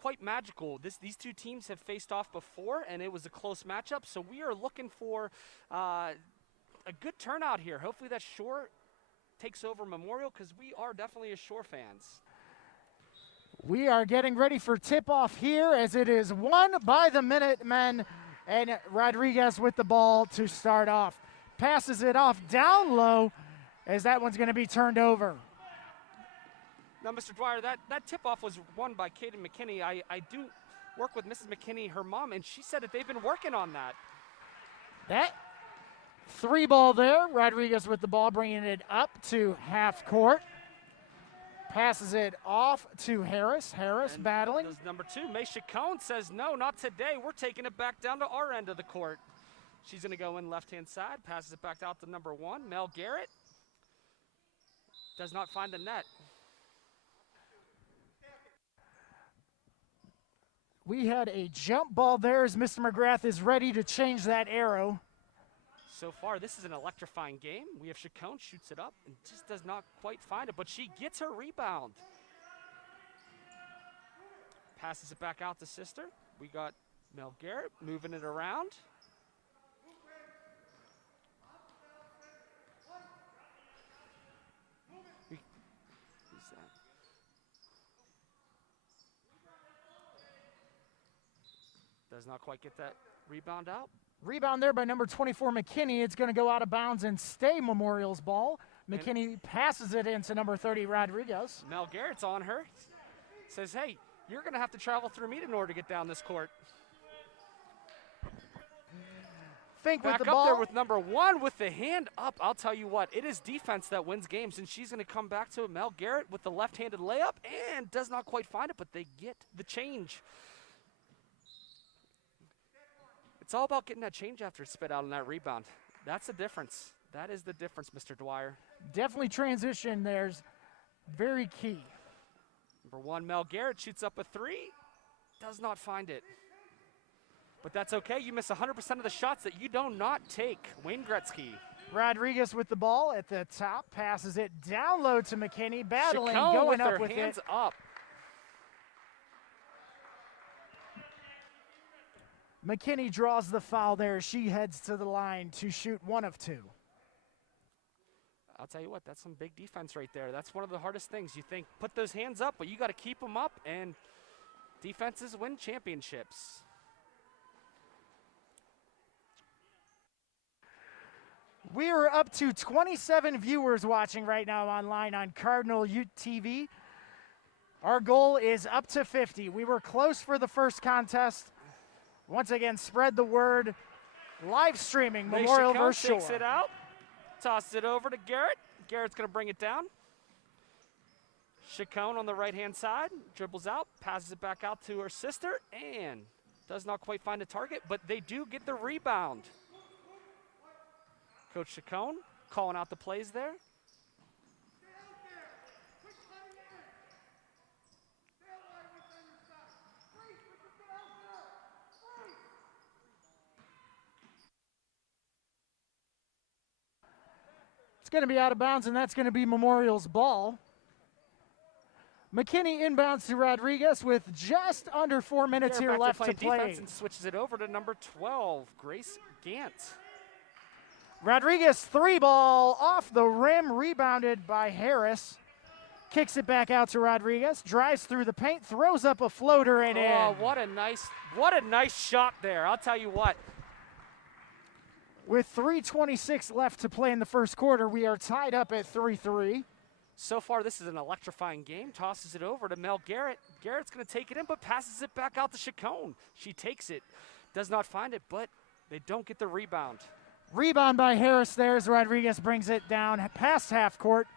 quite magical. These two teams have faced off before, and it was a close matchup, so we are looking for a good turnout here. Hopefully that Shore takes over Memorial, because we are definitely as Shore fans. We are getting ready for tip-off here as it is won by the Minutemen, and Rodriguez with the ball to start off. Passes it off down low as that one's going to be turned over. Now, Mr. Dwyer, that tip-off was won by Katie McKinney. I do work with Mrs. McKinney, her mom, and she said that they've been working on that. That three ball there. Rodriguez with the ball, bringing it up to half court. Passes it off to Harris. Harris and battling. Number 2, Maisha Cohn says, no, not today. We're taking it back down to our end of the court. She's going to go in left-hand side. Passes it back out to number 1, Mel Garrett. Does not find the net. We had a jump ball there as Mr. McGrath is ready to change that arrow. So far, this is an electrifying game. We have Chacon, shoots it up and just does not quite find it, but she gets her rebound. Passes it back out to sister. We got Mel Garrett moving it around. Who's that? Does not quite get that rebound out. Rebound there by number 24, McKinney. It's going to go out of bounds and stay Memorial's ball. McKinney passes it into number 30, Rodriguez. Mel Garrett's on her. Says, hey, you're going to have to travel through me in order to get down this court. Fink with Back the up ball. there with number 1 with the hand up. I'll tell you what, it is defense that wins games, and she's going to come back to it. Mel Garrett with the left-handed layup and does not quite find it, but they get the change. It's all about getting that change after it's spit out on that rebound. That's the difference. That is the difference, Mr. Dwyer. Definitely transition there's very key. Number 1, Mel Garrett shoots up a 3. Does not find it. But that's okay. You miss 100% of the shots that you do not take. Wayne Gretzky. Rodriguez with the ball at the top. Passes it down low to McKinney. Battling, Chacon going with up her with hands it. up. McKinney draws the foul there. She heads to the line to shoot 1 of 2. I'll tell you what, that's some big defense right there. That's one of the hardest things. You think, put those hands up, but you got to keep them up, and defenses win championships. We are up to 27 viewers watching right now online on Cardinal TV. Our goal is up to 50. We were close for the first contest. Once again, spread the word. Live streaming, Memorial versus Shore. Takes it out, tosses it over to Garrett. Garrett's going to bring it down. Chacon on the right-hand side, dribbles out, passes it back out to her sister, and does not quite find a target, but they do get the rebound. Coach Chacon calling out the plays there. It's going to be out of bounds, and that's going to be Memorial's ball. McKinney inbounds to Rodriguez with just under 4 minutes here left to play. Defense and switches it over to number 12, Grace Gant. Rodriguez 3-ball off the rim, rebounded by Harris. Kicks it back out to Rodriguez, drives through the paint, throws up a floater and in. Oh, what a nice shot there. I'll tell you what. With 3:26 left to play in the first quarter, we are tied up at 3-3. So far, this is an electrifying game. Tosses it over to Mel Garrett. Garrett's going to take it in, but passes it back out to Chacon. She takes it, does not find it, but they don't get the rebound. Rebound by Harris there as Rodriguez brings it down past half court,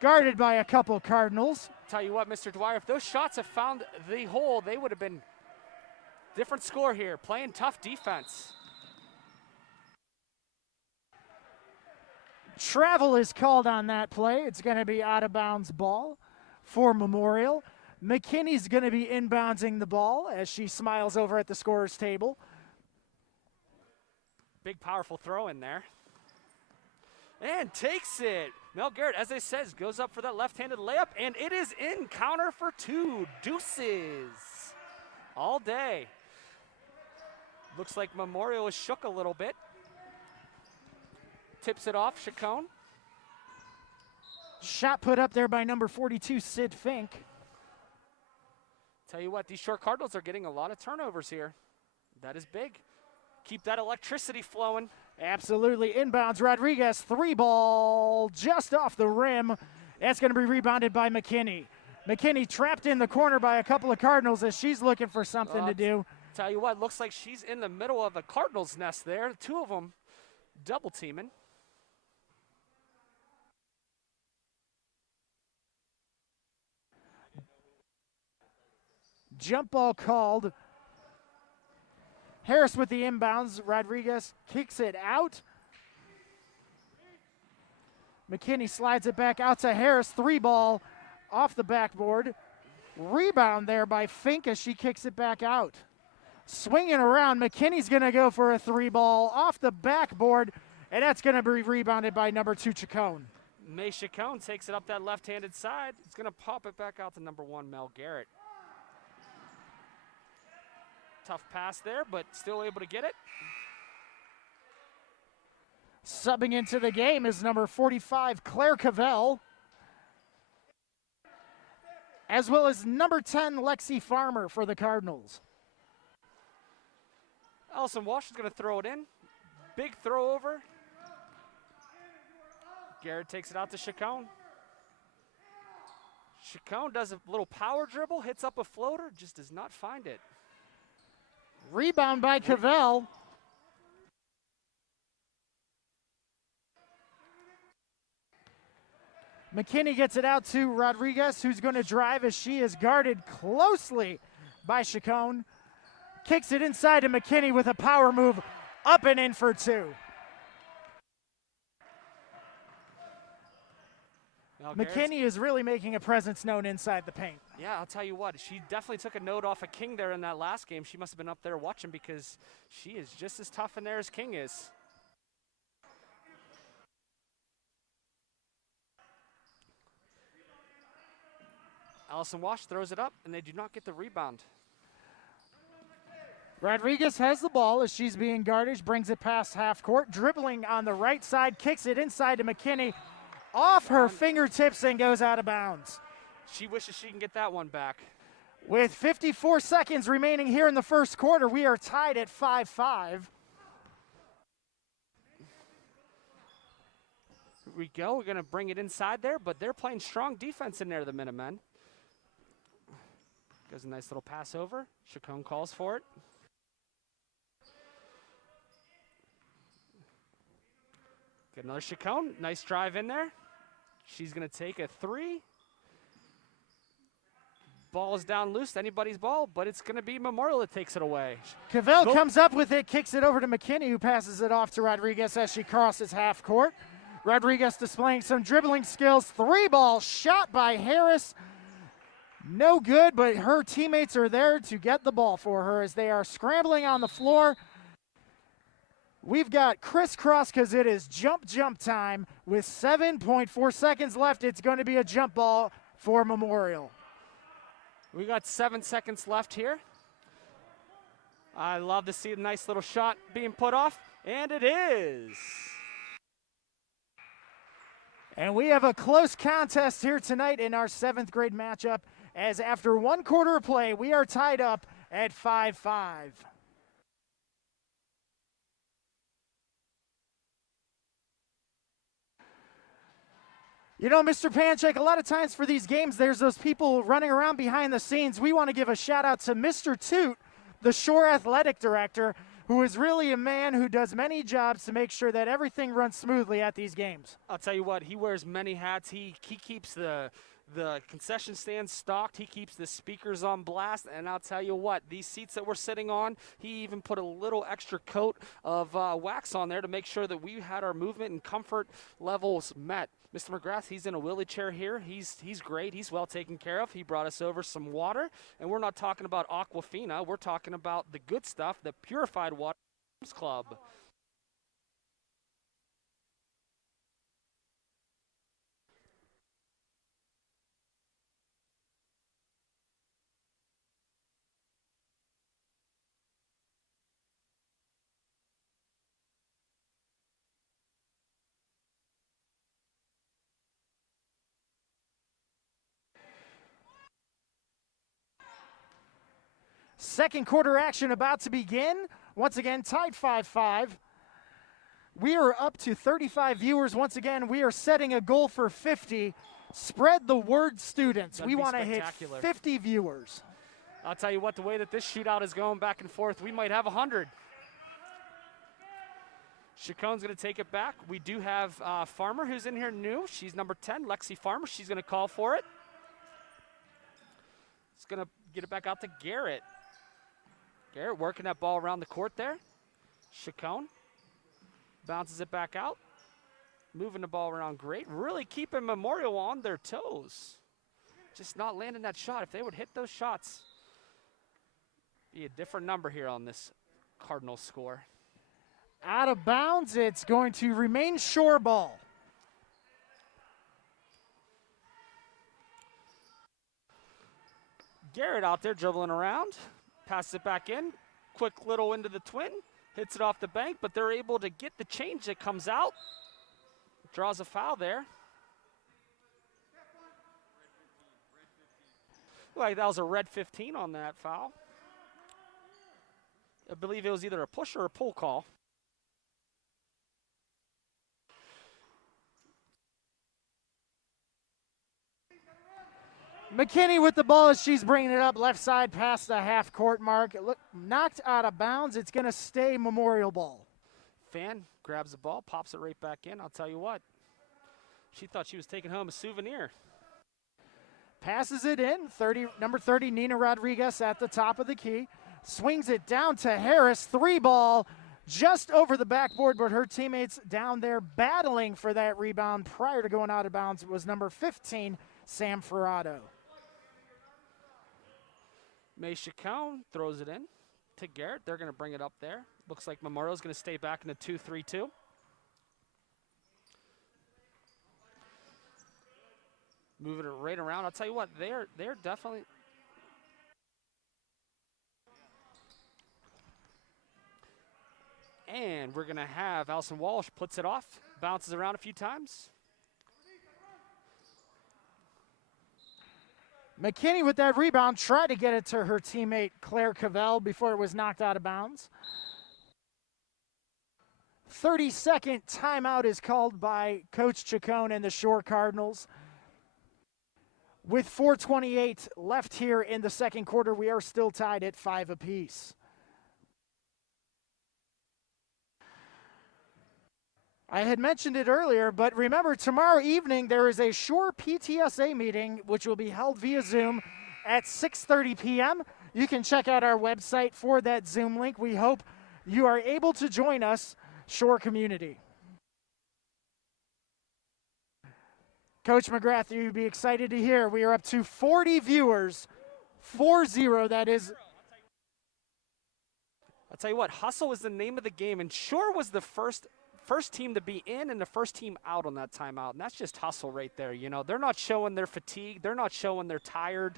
guarded by a couple Cardinals. Tell you what, Mr. Dwyer, if those shots have found the hole, they would have been different score here. Playing tough defense. Travel is called on that play. It's going to be out of bounds ball for Memorial. McKinney's going to be inbounding the ball as she smiles over at the scorer's table. Big, powerful throw in there. And takes it. Mel Garrett, as I said, goes up for that left-handed layup, and it is in. Counter for two. Deuces. All day. Looks like Memorial is shook a little bit. Tips it off, Chacon. Shot put up there by number 42, Sid Fink. Tell you what, these Short Cardinals are getting a lot of turnovers here. That is big. Keep that electricity flowing. Absolutely. Inbounds, Rodriguez, 3 ball, just off the rim. That's going to be rebounded by McKinney. McKinney trapped in the corner by a couple of Cardinals as she's looking for something to do. Tell you what, looks like she's in the middle of a Cardinals nest there. 2 of them double teaming. Jump ball called. Harris with the inbounds. Rodriguez kicks it out. McKinney slides it back out to Harris. 3 ball off the backboard. Rebound there by Fink as she kicks it back out. Swinging around, McKinney's going to go for a 3 ball off the backboard, and that's going to be rebounded by number 2, Chacon. May Chacon takes it up that left-handed side. It's going to pop it back out to number 1, Mel Garrett. Tough pass there, but still able to get it. Subbing into the game is number 45, Claire Cavell, as well as number 10, Lexi Farmer for the Cardinals. Allison Walsh is going to throw it in. Big throw over. Garrett takes it out to Chacon. Chacon does a little power dribble, hits up a floater, just does not find it. Rebound by Cavell. McKinney gets it out to Rodriguez, who's going to drive as she is guarded closely by Chacon. Kicks it inside to McKinney with a power move, up and in for 2. McKinney is really making a presence known inside the paint. Yeah, I'll tell you what, she definitely took a note off of King there in that last game. She must have been up there watching because she is just as tough in there as King is. Allison Walsh throws it up, and they do not get the rebound. Rodriguez has the ball as she's being guarded, brings it past half court, dribbling on the right side, kicks it inside to McKinney, off her fingertips and goes out of bounds. She wishes she can get that one back. With 54 seconds remaining here in the first quarter, we are tied at 5-5. Here we go. We're going to bring it inside there, but they're playing strong defense in there, the Minutemen. Goes a nice little pass over. Chacon calls for it. Get another Chacon. Nice drive in there. She's going to take a 3. Ball is down loose. Anybody's ball, but it's going to be Memorial that takes it away. Cavell comes up with it, kicks it over to McKinney, who passes it off to Rodriguez as she crosses half court. Rodriguez displaying some dribbling skills. 3 ball shot by Harris. No good, but her teammates are there to get the ball for her as they are scrambling on the floor. We've got crisscross because it is jump time. With 7.4 seconds left, it's going to be a jump ball for Memorial. We got 7 seconds left here. I love to see a nice little shot being put off, and it is. And we have a close contest here tonight in our 7th grade matchup, as after 1 quarter of play, we are tied up at 5-5. You know, Mr. Panchek, a lot of times for these games, there's those people running around behind the scenes. We want to give a shout out to Mr. Toot, the Shore Athletic Director, who is really a man who does many jobs to make sure that everything runs smoothly at these games. I'll tell you what, he wears many hats. He keeps the the concession stand stocked. He keeps the speakers on blast, and I'll tell you what, these seats that we're sitting on, he even put a little extra coat of wax on there to make sure that we had our movement and comfort levels met. Mr. McGrath, he's in a wheelchair here. He's great. He's well taken care of. He brought us over some water, and we're not talking about Aquafina. We're talking about the good stuff, the purified water club. Second quarter action about to begin. Once again, tied 5-5. We are up to 35 viewers. Once again, we are setting a goal for 50. Spread the word, students. We want to hit 50 viewers. I'll tell you what, the way that this shootout is going back and forth, we might have 100. Chacon's going to take it back. We do have Farmer, who's in here new. She's number 10, Lexi Farmer. She's going to call for it. It's going to get it back out to Garrett. Garrett working that ball around the court there. Chacon bounces it back out. Moving the ball around great. Really keeping Memorial on their toes. Just not landing that shot. If they would hit those shots, be a different number here on this Cardinals score. Out of bounds, it's going to remain shore ball. Garrett out there dribbling around. Passes it back in. Quick little into the twin. Hits it off the bank, but they're able to get the change that comes out. Draws a foul there. Like that was a red 15 on that foul. I believe it was either a push or a pull call. McKinney with the ball as she's bringing it up left side past the half court mark. Look, knocked out of bounds. It's going to stay Memorial ball. Fan grabs the ball, pops it right back in. I'll tell you what, she thought she was taking home a souvenir. Passes it in. Number 30, Nina Rodriguez at the top of the key. Swings it down to Harris. 3 ball just over the backboard, but her teammates down there battling for that rebound prior to going out of bounds. It was number 15, Sam Ferrado. May Chacon throws it in to Garrett. They're going to bring it up there. Looks like Memorial's going to stay back in a 2-3-2. Moving it right around. I'll tell you what, they're definitely. And we're going to have Allison Walsh puts it off, bounces around a few times. McKinney with that rebound, tried to get it to her teammate Claire Cavell before it was knocked out of bounds. 30-second timeout is called by Coach Chacon and the Shore Cardinals. With 4:28 left here in the second quarter, we are still tied at 5 apiece. I had mentioned it earlier, but remember, tomorrow evening there is a Shore PTSA meeting, which will be held via Zoom at 6:30 p.m. You can check out our website for that Zoom link. We hope you are able to join us, Shore community. Coach McGrath, you'd be excited to hear we are up to 40 viewers, 4-0, that is. I'll tell you what, hustle is the name of the game, and Shore was the first team to be in and the first team out on that timeout, and that's just hustle right there. You know, they're not showing their fatigue. They're not showing they're tired.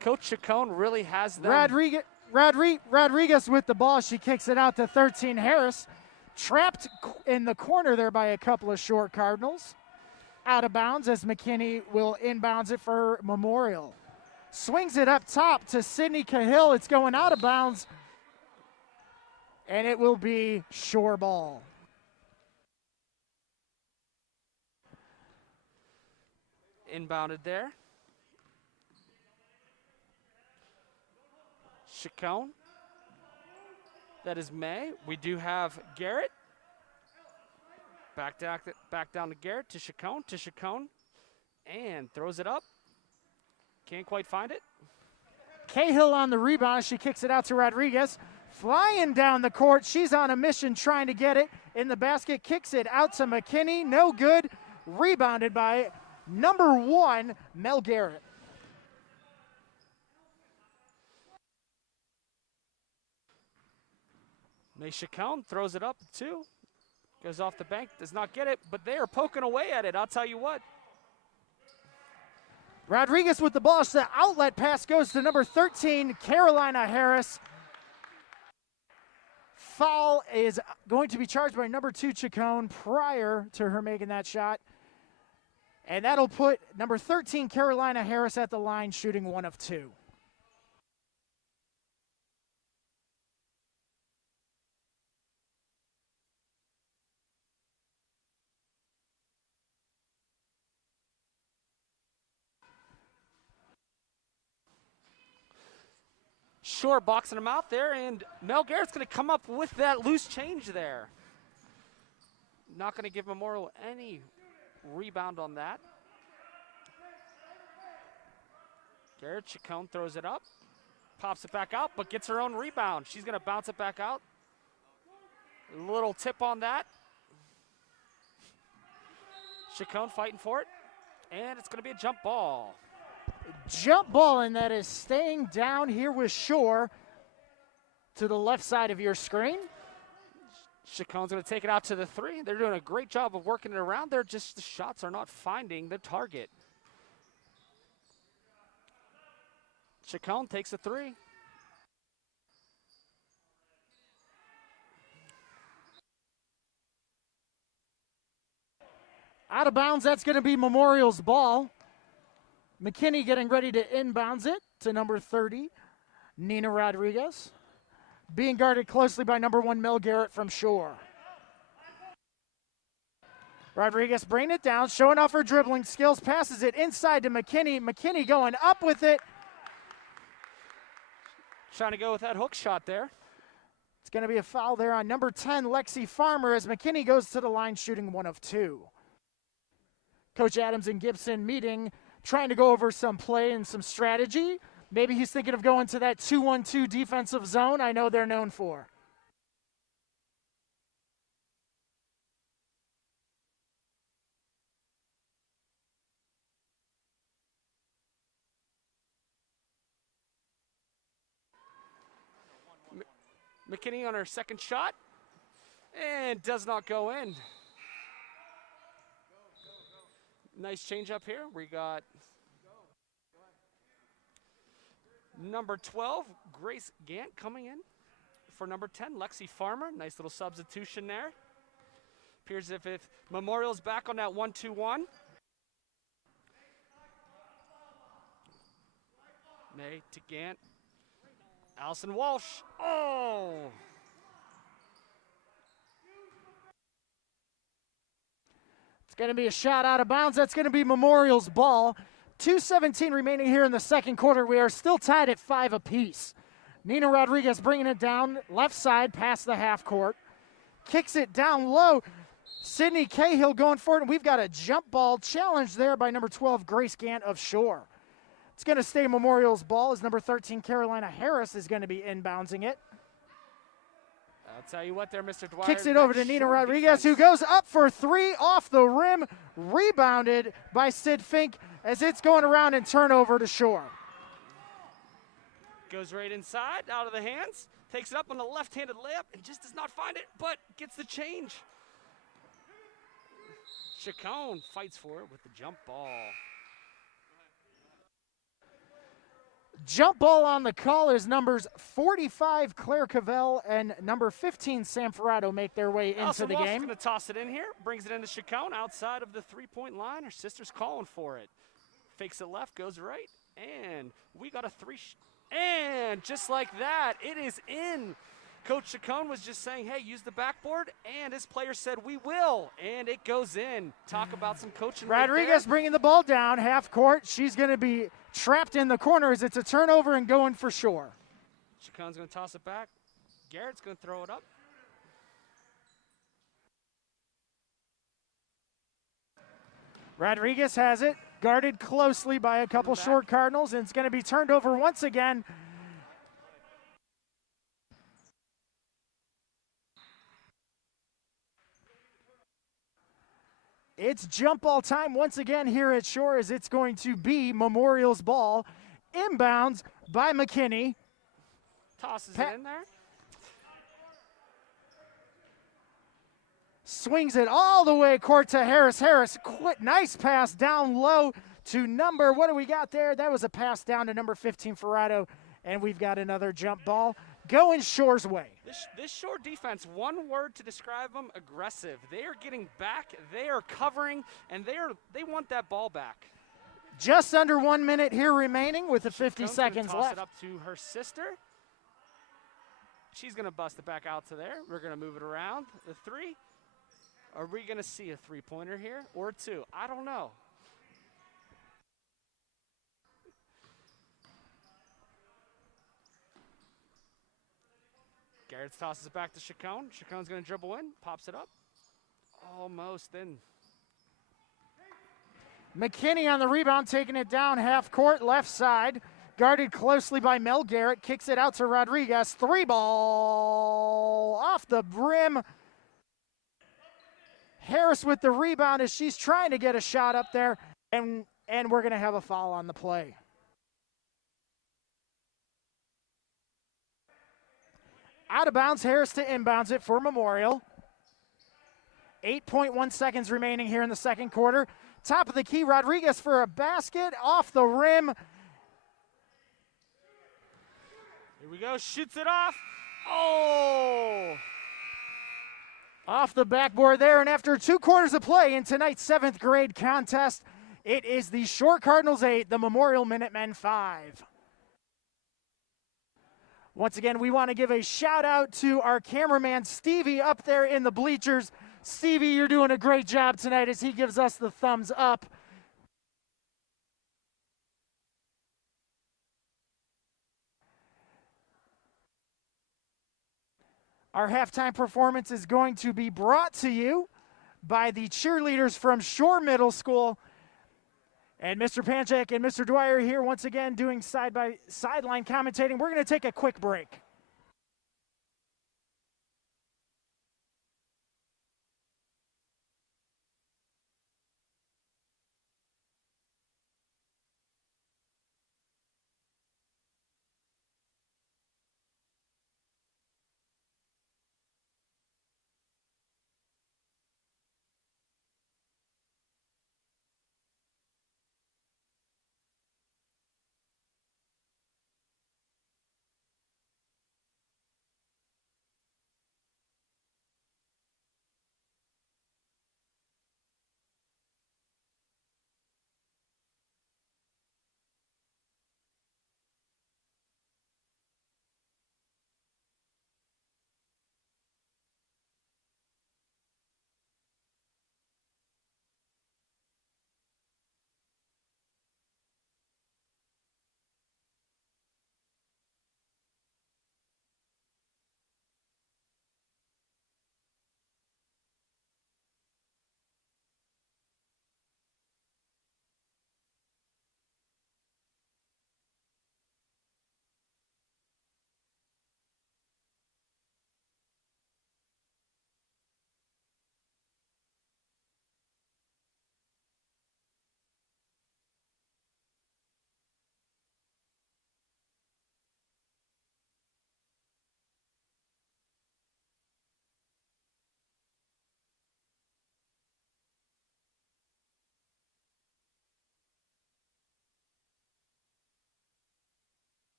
Coach Chacon really has them. Rodriguez with the ball. She kicks it out to 13 Harris. Trapped in the corner there by a couple of Shore Cardinals. Out of bounds as McKinney will inbounds it for Memorial. Swings it up top to Sydney Cahill. It's going out of bounds. And it will be Shore ball. Inbounded there. Chacon. That is May. We do have Garrett. Back down to Garrett, to Chacon. and throws it up. Can't quite find it. Cahill on the rebound. She kicks it out to Rodriguez. Flying down the court. She's on a mission trying to get it in the basket. Kicks it out to McKinney. No good. Rebounded by number 1, Mel Garrett. May Chacon throws it up, too. Goes off the bank, does not get it, but they are poking away at it, I'll tell you what. Rodriguez with the ball. The outlet pass goes to number 13, Carolina Harris. Foul is going to be charged by number 2, Chacon, prior to her making that shot. And that'll put number 13, Carolina Harris, at the line, shooting 1 of 2. Shore boxing him out there, and Mel Garrett's going to come up with that loose change there. Not going to give Memorial any rebound on that. Garrett Chacon throws it up, pops it back out, but gets her own rebound. She's going to bounce it back out. A little tip on that. Chacon fighting for it, and it's going to be a jump ball. Jump ball, and that is staying down here with Shore to the left side of your screen. Chacon's going to take it out to the 3. They're doing a great job of working it around. They're just, the shots are not finding the target. Chacon takes a 3. Out of bounds, that's going to be Memorial's ball. McKinney getting ready to inbounds it to number 30, Nina Rodriguez. Being guarded closely by number 1, Mel Garrett from Shore. Rodriguez bringing it down, showing off her dribbling skills, passes it inside to McKinney. McKinney going up with it. Trying to go with that hook shot there. It's going to be a foul there on number 10, Lexi Farmer, as McKinney goes to the line shooting 1 of 2. Coach Adams and Gibson meeting, trying to go over some play and some strategy. Maybe he's thinking of going to that 2-1-2 defensive zone I know they're known for. McKinney on her second shot, and does not go in. Nice change up here. We got number 12, Grace Gant, coming in for number 10, Lexi Farmer. Nice little substitution there. Appears if Memorial's back on that 1-2-1. May to Gant. Allison Walsh. Oh! It's going to be a shot out of bounds. That's going to be Memorial's ball. 2:17 remaining here in the second quarter. We are still tied at 5 apiece. Nina Rodriguez bringing it down left side past the half court. Kicks it down low. Sydney Cahill going for it, and we've got a jump ball challenge there by number 12, Grace Gant of Shore. It's going to stay Memorial's ball as number 13, Carolina Harris, is going to be inboundsing it. I'll tell you what there, Mr. Dwyer. Kicks it over to Nina Rodriguez, who goes up for 3 off the rim. Rebounded by Sid Fink as it's going around and turnover to Shore. Goes right inside, out of the hands. Takes it up on the left-handed layup and just does not find it, but gets the change. Chacon fights for it with the jump ball. Jump ball on the call as numbers 45, Claire Cavell, and number 15, Sam Ferrato, make their way into the game. Going to toss it in here, brings it into Chacon outside of the three-point line. Her sister's calling for it. Fakes it left, goes right, and we got a and just like that, it is in. Coach Chacon was just saying, hey, use the backboard, and his player said, we will, and it goes in. Talk about some coaching. Rodriguez bringing the ball down, half court. She's going to be trapped in the corner as it's a turnover and going for Shore. Chacon's going to toss it back. Garrett's going to throw it up. Rodriguez has it. Guarded closely by a couple short Cardinals, and it's going to be turned over once again. It's jump ball time once again here at Shore, as it's going to be Memorial's ball. Inbounds by McKinney. Tosses it in there. Swings it all the way court to Harris. Harris, nice pass down low to number, what do we got there? That was a pass down to number 15, Ferrado, and we've got another jump ball going Shore's way. This Shore defense, one word to describe them, aggressive. They are getting back, they are covering, and they want that ball back. Just under 1 minute here remaining with the 50 seconds toss left. It up to her sister. She's going to bust it back out to there. We're going to move it around. The three. Are we going to see a three-pointer here or two? I don't know. Garrett tosses it back to Chacon. Chacon's going to dribble in, pops it up. Almost in. McKinney on the rebound, taking it down half court, left side. Guarded closely by Mel Garrett. Kicks it out to Rodriguez. Three ball off the rim. Harris with the rebound as she's trying to get a shot up there. And we're going to have a foul on the play. Out of bounds, Harris to inbounds it for Memorial. 8.1 seconds remaining here in the second quarter. Top of the key, Rodriguez for a basket off the rim. Here we go, shoots it off. Oh! Off the backboard there, and after 2 quarters of play in tonight's 7th grade contest, it is the Shore Cardinals 8, the Memorial Minutemen 5. Once again, we want to give a shout out to our cameraman, Stevie, up there in the bleachers. Stevie, you're doing a great job tonight as he gives us the thumbs up. Our halftime performance is going to be brought to you by the cheerleaders from Shore Middle School. And Mr. Panchak and Mr. Dwyer here once again doing sideline commentating. We're going to take a quick break.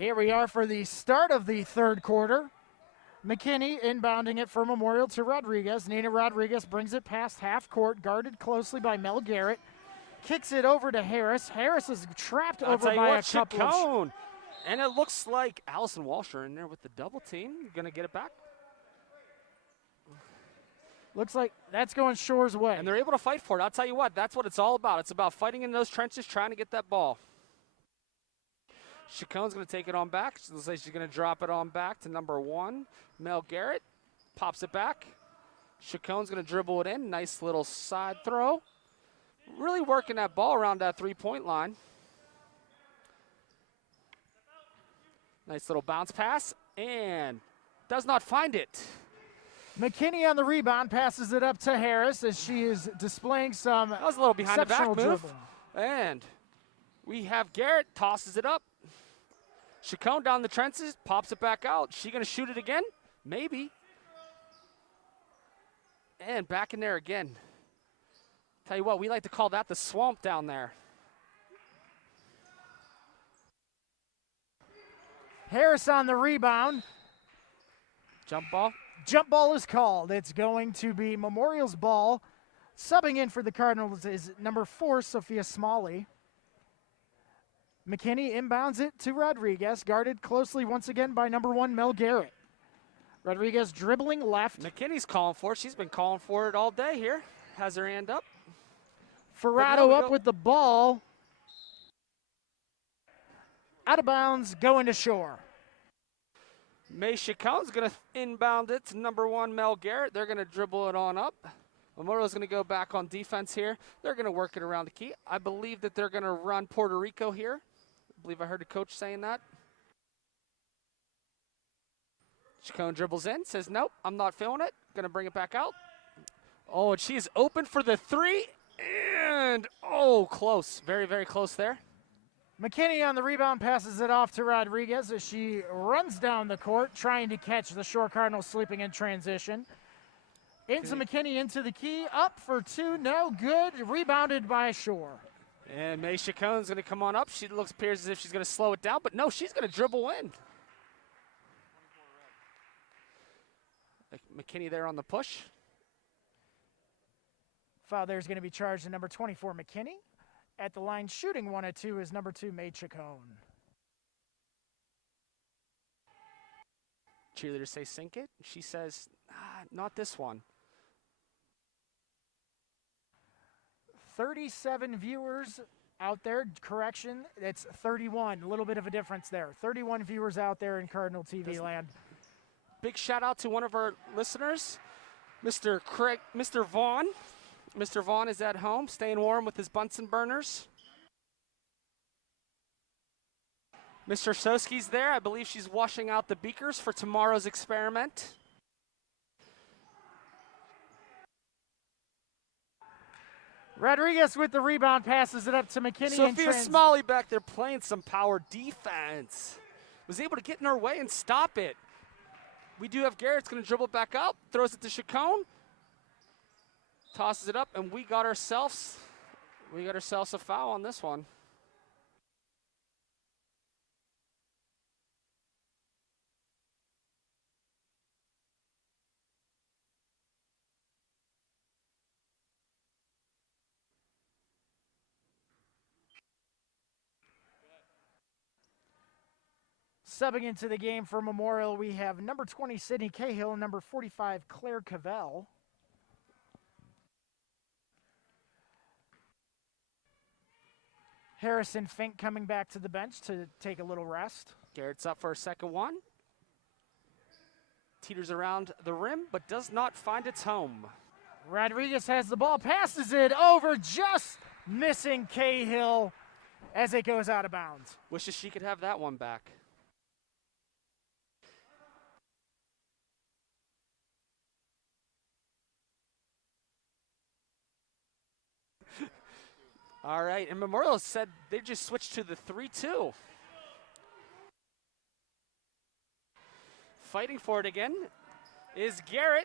Here we are for the start of the third quarter. McKinney inbounding it for Memorial to Rodriguez. Nina Rodriguez brings it past half court, guarded closely by Mel Garrett. Kicks it over to Harris. Harris is trapped over by a couple of... And it looks like Allison Walsher in there with the double team. Going to get it back. Looks like that's going Shore's way. And they're able to fight for it. I'll tell you what, that's what it's all about. It's about fighting in those trenches, trying to get that ball. Chacon's going to take it on back. She looks like she's going to drop it on back to number 1, Mel Garrett. Pops it back. Chacon's going to dribble it in. Nice little side throw. Really working that ball around that three-point line. Nice little bounce pass, and does not find it. McKinney on the rebound passes it up to Harris as she is displaying some that was a little behind the back move. Dribble. And we have Garrett tosses it up. Chacon down the trenches, pops it back out. She going to shoot it again? Maybe. And back in there again. Tell you what, we like to call that the swamp down there. Harris on the rebound. Jump ball. Jump ball is called. It's going to be Memorial's ball. Subbing in for the Cardinals is number 4, Sophia Smalley. McKinney inbounds it to Rodriguez, guarded closely once again by number 1, Mel Garrett. Rodriguez dribbling left. McKinney's calling for it. She's been calling for it all day here. Has her hand up. Ferrado up with the ball. Out of bounds, going to Shore. May Chacon's going to inbound it to number 1, Mel Garrett. They're going to dribble it on up. Memorial's going to go back on defense here. They're going to work it around the key. I believe that they're going to run Puerto Rico here. I believe I heard a coach saying that. Chacon dribbles in, says, nope, I'm not feeling it. Going to bring it back out. Oh, and she's open for the 3. And, oh, close. Very, very close there. McKinney on the rebound passes it off to Rodriguez as she runs down the court trying to catch the Shore Cardinals sleeping in transition. Into McKinney into the key. Up for 2. No good. Rebounded by Shore. And May Chacon's going to come on up. She appears as if she's going to slow it down, but no, she's going to dribble in. McKinney there on the push. Foul there is going to be charged to number 24, McKinney. At the line shooting 1 of 2 is number 2, May Chacon. Cheerleaders say sink it. She says, not this one. 37 viewers out there. Correction, it's 31. A little bit of a difference there. 31 viewers out there in Cardinal TV land. Big shout out to one of our listeners, Mr. Vaughn. Mr. Vaughn is at home, staying warm with his Bunsen burners. Mr. Soski's there. I believe she's washing out the beakers for tomorrow's experiment. Rodriguez with the rebound passes it up to McKinney. Sophia Smalley back there playing some power defense. Was able to get in her way and stop it. We do have Garrett's going to dribble back out, throws it to Chacon. Tosses it up, and we got ourselves a foul on this one. Subbing into the game for Memorial, we have number 20, Sydney Cahill, and number 45, Claire Cavell. Harrison Fink coming back to the bench to take a little rest. Garrett's up for a second one. Teeters around the rim, but does not find its home. Rodriguez has the ball, passes it over, just missing Cahill as it goes out of bounds. Wishes she could have that one back. All right, and Memorial said they just switched to the 3-2. Fighting for it again is Garrett.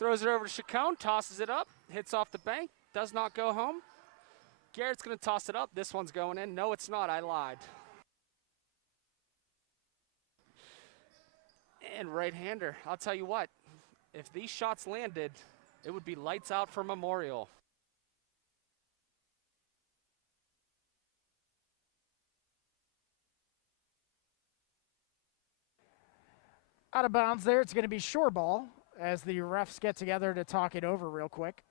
Throws it over to Chacon, tosses it up, hits off the bank, does not go home. Garrett's going to toss it up. This one's going in. No, it's not. I lied. And right-hander. I'll tell you what, if these shots landed, it would be lights out for Memorial. Out of bounds there. It's going to be shore ball as the refs get together to talk it over real quick.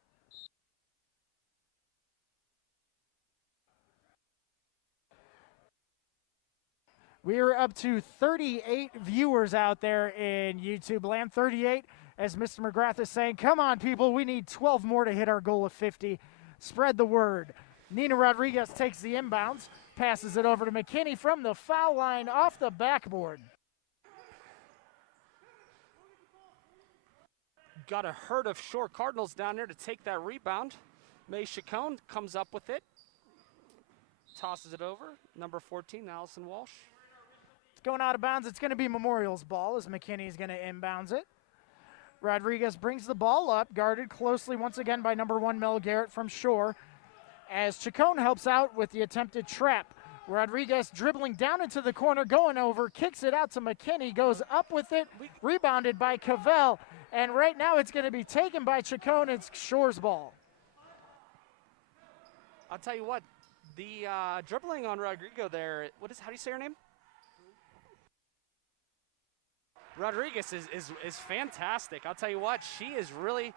We are up to 38 viewers out there in YouTube land. 38, as Mr. McGrath is saying, come on, people, we need 12 more to hit our goal of 50. Spread the word. Nina Rodriguez takes the inbounds, passes it over to McKinney from the foul line off the backboard. Got a herd of Shore Cardinals down there to take that rebound. May Chacon comes up with it. Tosses it over. Number 14, Allison Walsh. Going out of bounds, it's going to be Memorial's ball as McKinney's going to inbounds it. Rodriguez brings the ball up, guarded closely once again by number 1, Mel Garrett from Shore. As Chacon helps out with the attempted trap. Rodriguez dribbling down into the corner, going over, kicks it out to McKinney, goes up with it, rebounded by Cavell. And right now it's going to be taken by Chacon. It's Shore's ball. I'll tell you what, the dribbling on Rodrigo there, how do you say her name? Rodriguez is fantastic. I'll tell you what, she is really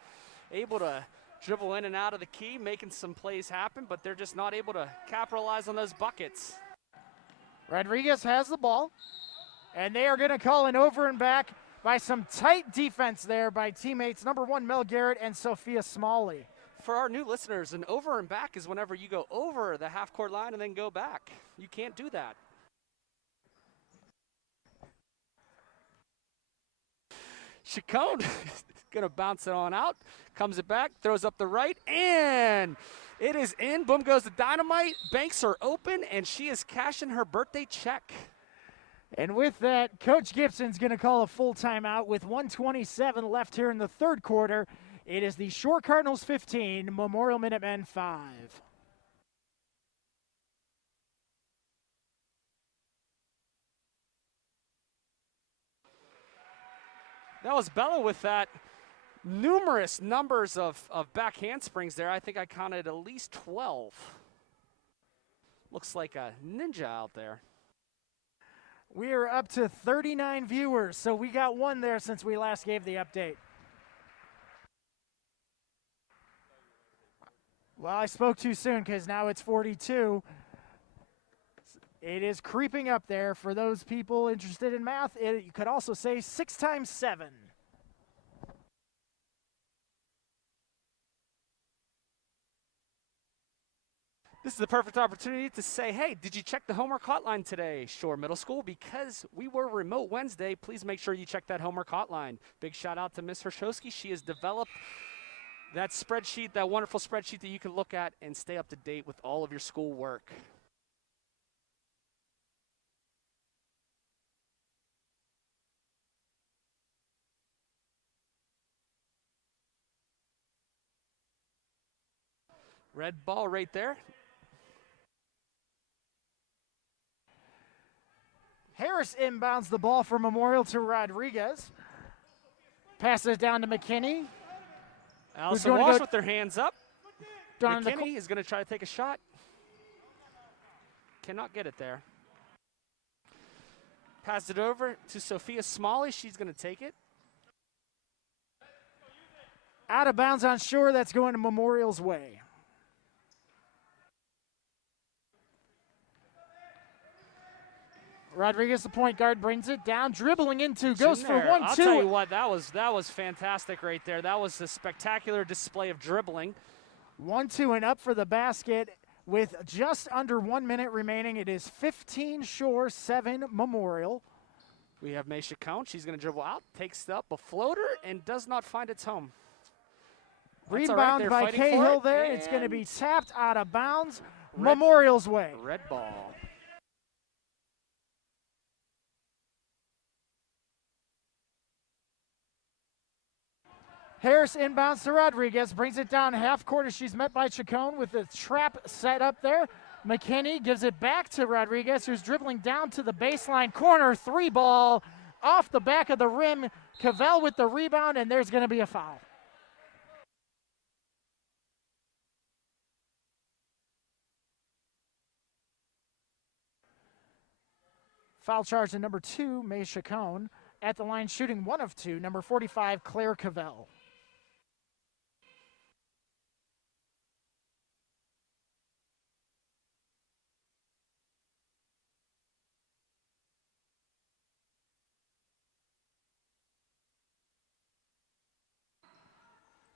able to dribble in and out of the key, making some plays happen, but they're just not able to capitalize on those buckets. Rodriguez has the ball, and they are going to call an over and back by some tight defense there by teammates number 1, Mel Garrett, and Sophia Smalley. For our new listeners, an over and back is whenever you go over the half-court line and then go back. You can't do that. Chacon is going to bounce it on out, comes it back, throws up the right, and it is in. Boom goes the dynamite. Banks are open, and she is cashing her birthday check. And with that, Coach Gibson's going to call a full timeout with 1:27 left here in the third quarter. It is the Shore Cardinals 15, Memorial Minutemen 5. That was Bella with that numerous numbers of back handsprings there. I think I counted at least 12. Looks like a ninja out there. We are up to 39 viewers, so we got one there since we last gave the update. Well, I spoke too soon because now it's 42. It is creeping up there. For those people interested in math, you could also say 6 times 7. This is the perfect opportunity to say, hey, did you check the homework hotline today, Shore Middle School? Because we were remote Wednesday, please make sure you check that homework hotline. Big shout out to Ms. Hershowski. She has developed that spreadsheet, that wonderful spreadsheet that you can look at and stay up to date with all of your school work. Red ball right there. Harris inbounds the ball for Memorial to Rodriguez. Passes it down to McKinney. Allison Walsh with their hands up. McKinney is going to try to take a shot. Cannot get it there. Pass it over to Sophia Smalley. She's going to take it. Out of bounds on Shore. That's going to Memorial's way. Rodriguez, the point guard, brings it down, dribbling into, goes for 1-2. I'll tell you what, that was fantastic right there. That was a spectacular display of dribbling. 1-2 and up for the basket with just under 1 minute remaining. It is 15 Shore, 7 Memorial. We have May Chacon. She's going to dribble out, takes up a floater, and does not find its home. Rebound right, by Cahill there. It's going to be tapped out of bounds. Memorial's way. Red ball. Harris inbounds to Rodriguez, brings it down half court as she's met by Chacon with the trap set up there. McKinney gives it back to Rodriguez, who's dribbling down to the baseline corner. 3 ball off the back of the rim. Cavell with the rebound, and there's going to be a foul. Foul charge to number 2, May Chacon. At the line, shooting 1 of 2, number 45, Claire Cavell.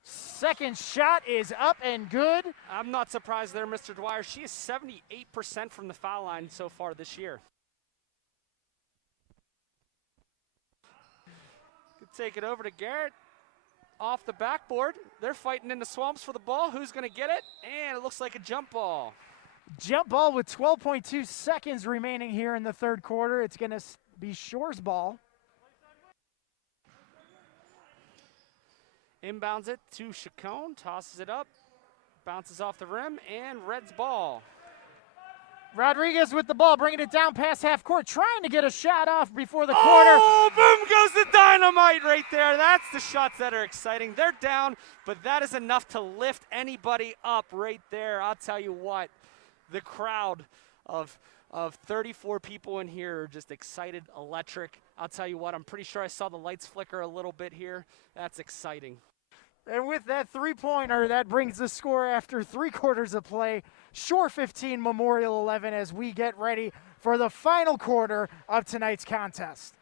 Second shot is up and good. I'm not surprised there, Mr. Dwyer. She is 78% from the foul line so far this year. Could take it over to Garrett. Off the backboard. They're fighting in the swamps for the ball. Who's going to get it? And it looks like a jump ball. Jump ball with 12.2 seconds remaining here in the third quarter. It's going to be Shore's ball. Inbounds it to Chacon, tosses it up, bounces off the rim, and Red's ball. Rodriguez with the ball, bringing it down past half court, trying to get a shot off before the quarter. Oh, boom goes the dynamite right there. That's the shots that are exciting. They're down, but that is enough to lift anybody up right there. I'll tell you what, the crowd of 34 people in here are just excited, electric. I'll tell you what, I'm pretty sure I saw the lights flicker a little bit here. That's exciting. And with that three-pointer, that brings the score after 3 quarters of play. Shore 15, Memorial 11, as we get ready for the final quarter of tonight's contest.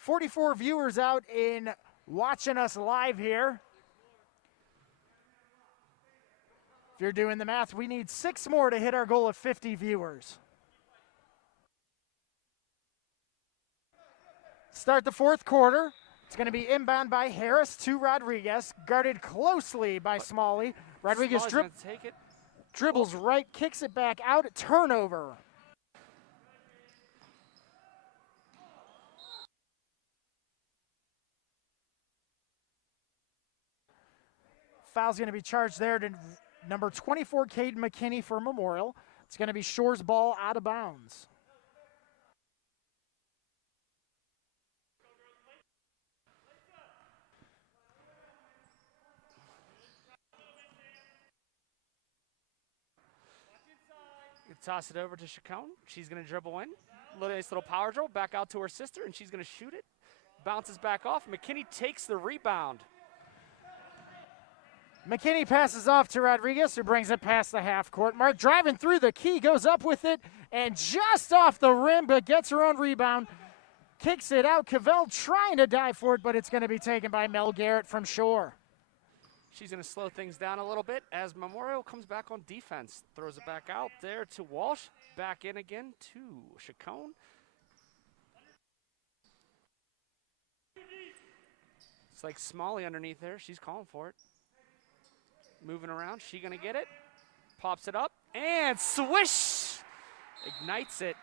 "44 viewers out in watching us live here. If you're doing the math, we need 6 more to hit our goal of 50 viewers. Start the fourth quarter. It's going to be inbound by Harris to Rodriguez, guarded closely by Smalley. Rodriguez dribbles right, kicks it back out, turnover. Foul's going to be charged there to number 24, Caden McKinney for Memorial. It's going to be Shore's ball out of bounds. You toss it over to Chacon. She's going to dribble in. Nice little power dribble back out to her sister, and she's going to shoot it. Bounces back off. McKinney takes the rebound. McKinney passes off to Rodriguez, who brings it past the half court mark. Driving through the key, goes up with it, and just off the rim, but gets her own rebound. Kicks it out. Cavell trying to dive for it, but it's going to be taken by Mel Garrett from Shore. She's going to slow things down a little bit as Memorial comes back on defense. Throws it back out there to Walsh. Back in again to Chacon. It's like Smalley underneath there. She's calling for it. Moving around. She going to get it. Pops it up. And swish! Ignites it.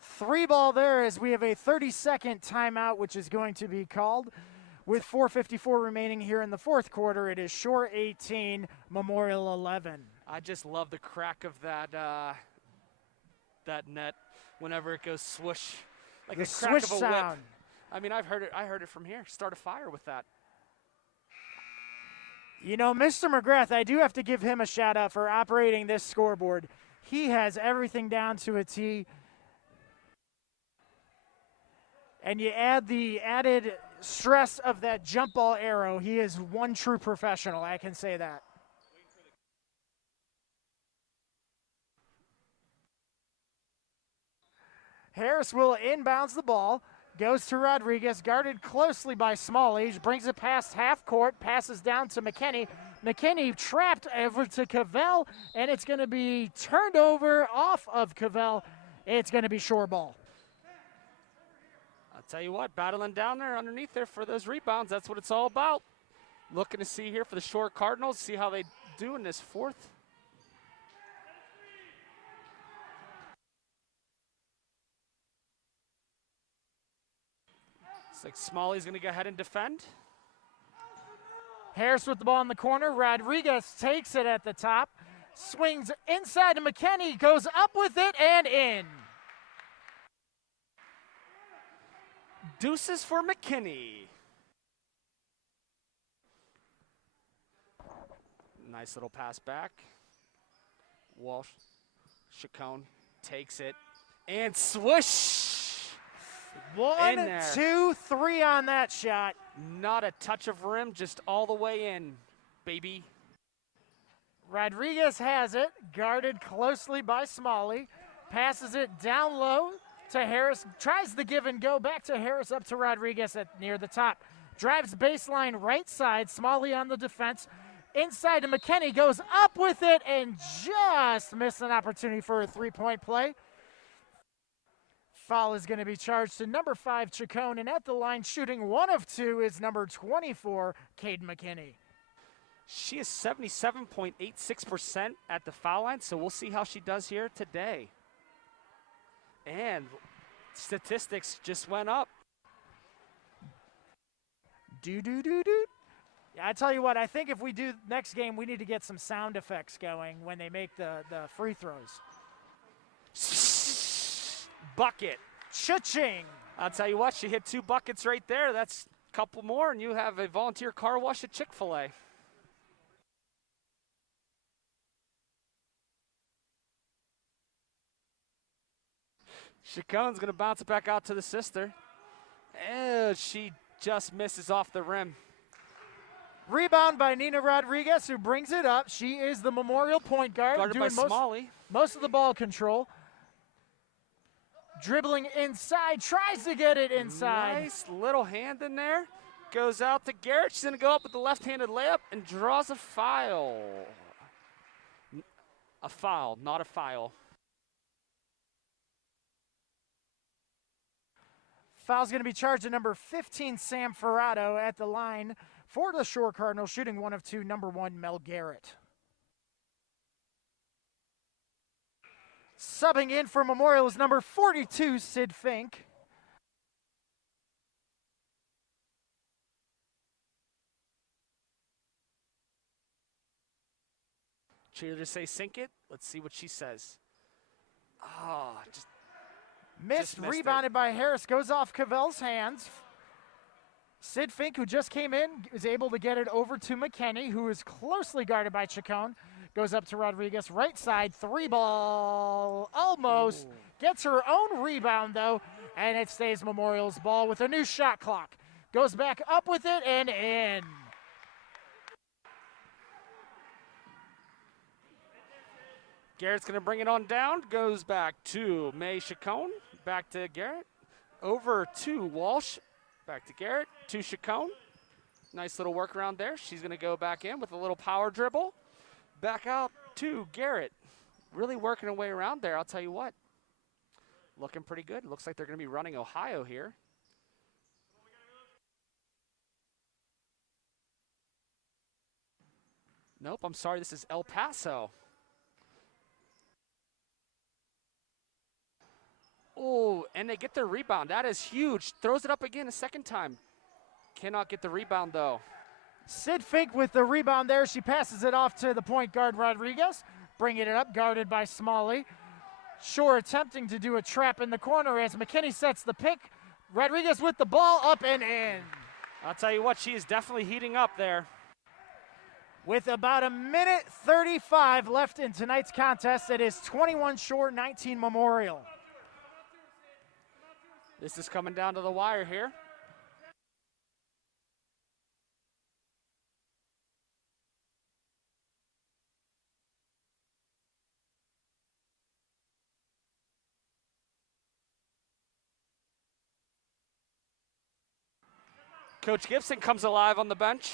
3 ball there as we have a 30-second timeout, which is going to be called. With 4:54 remaining here in the fourth quarter, it is Shore 18, Memorial 11. I just love the crack of that net whenever it goes swoosh. Like the the crack swish of a sound. whip. I mean, I heard it from here. Start a fire with that. You know, Mr. McGrath, I do have to give him a shout out for operating this scoreboard. He has everything down to a T. And you add the added stress of that jump ball arrow. He is one true professional, I can say that. Harris will inbounds the ball. Goes to Rodriguez, guarded closely by Smalley. Brings it past half court, passes down to McKinney. McKinney trapped over to Cavell, and it's going to be turned over off of Cavell. It's going to be shore ball. I'll tell you what, battling down there underneath there for those rebounds, that's what it's all about. Looking to see here for the Shore Cardinals, see how they do in this fourth. Looks like Smalley's going to go ahead and defend. Harris with the ball in the corner. Rodriguez takes it at the top. Swings inside to McKinney, goes up with it and in. Deuces for McKinney. Nice little pass back. Walsh, Chacon takes it and swoosh. 1, 2, 3 on that shot. Not a touch of rim, just all the way in, baby. Rodriguez has it, guarded closely by Smalley. Passes it down low to Harris. Tries the give and go back to Harris, up to Rodriguez near the top. Drives baseline right side. Smalley on the defense. Inside to McKinney, goes up with it and just missed an opportunity for a three-point play. Foul is going to be charged to number 5, Chacon, and at the line shooting 1 of 2 is number 24, Caden McKinney. She is 77.86% at the foul line, so we'll see how she does here today. And statistics just went up. Do-do-do-do. Yeah, I tell you what, I think if we do next game, we need to get some sound effects going when they make the free throws. Bucket. Cha-ching. I'll tell you what, she hit 2 buckets right there. That's a couple more, and you have a volunteer car wash at Chick-fil-A. Chacon's going to bounce it back out to the sister. And she just misses off the rim. Rebound by Nina Rodriguez, who brings it up. She is the Memorial point guard. Guarded by Smalley. Most of the ball control. Dribbling inside, tries to get it inside. Nice little hand in there. Goes out to Garrett. She's going to go up with the left-handed layup and draws a foul. A foul, not a foul. Foul's going to be charged to number 15, Sam Ferrato, at the line for the Shore Cardinals, shooting 1 of 2, number 1, Mel Garrett. Subbing in for Memorial is number 42, Sid Fink. Cheerleaders say sink it. Let's see what she says. Oh, just missed rebounded by Harris, goes off Cavell's hands. Sid Fink, who just came in, is able to get it over to McKinney, who is closely guarded by Chacon. Goes up to Rodriguez, right side, 3 ball, almost. Ooh. Gets her own rebound, though, and it stays Memorial's ball with a new shot clock. Goes back up with it and in. Garrett's going to bring it on down. Goes back to May Chacon. Back to Garrett. Over to Walsh. Back to Garrett. To Chacon. Nice little workaround there. She's going to go back in with a little power dribble. Back out to Garrett. Really working her way around there, I'll tell you what. Looking pretty good. Looks like they're going to be running Ohio here. Nope, I'm sorry, this is El Paso. Oh, and they get their rebound. That is huge. Throws it up again a second time. Cannot get the rebound, though. Sid Fink with the rebound there. She passes it off to the point guard, Rodriguez. Bringing it up, guarded by Smalley. Shore attempting to do a trap in the corner as McKinney sets the pick. Rodriguez with the ball, up and in. I'll tell you what, she is definitely heating up there. With about a minute 35 left in tonight's contest, it is 21 short, 19 Memorial. This is coming down to the wire here. Coach Gibson comes alive on the bench.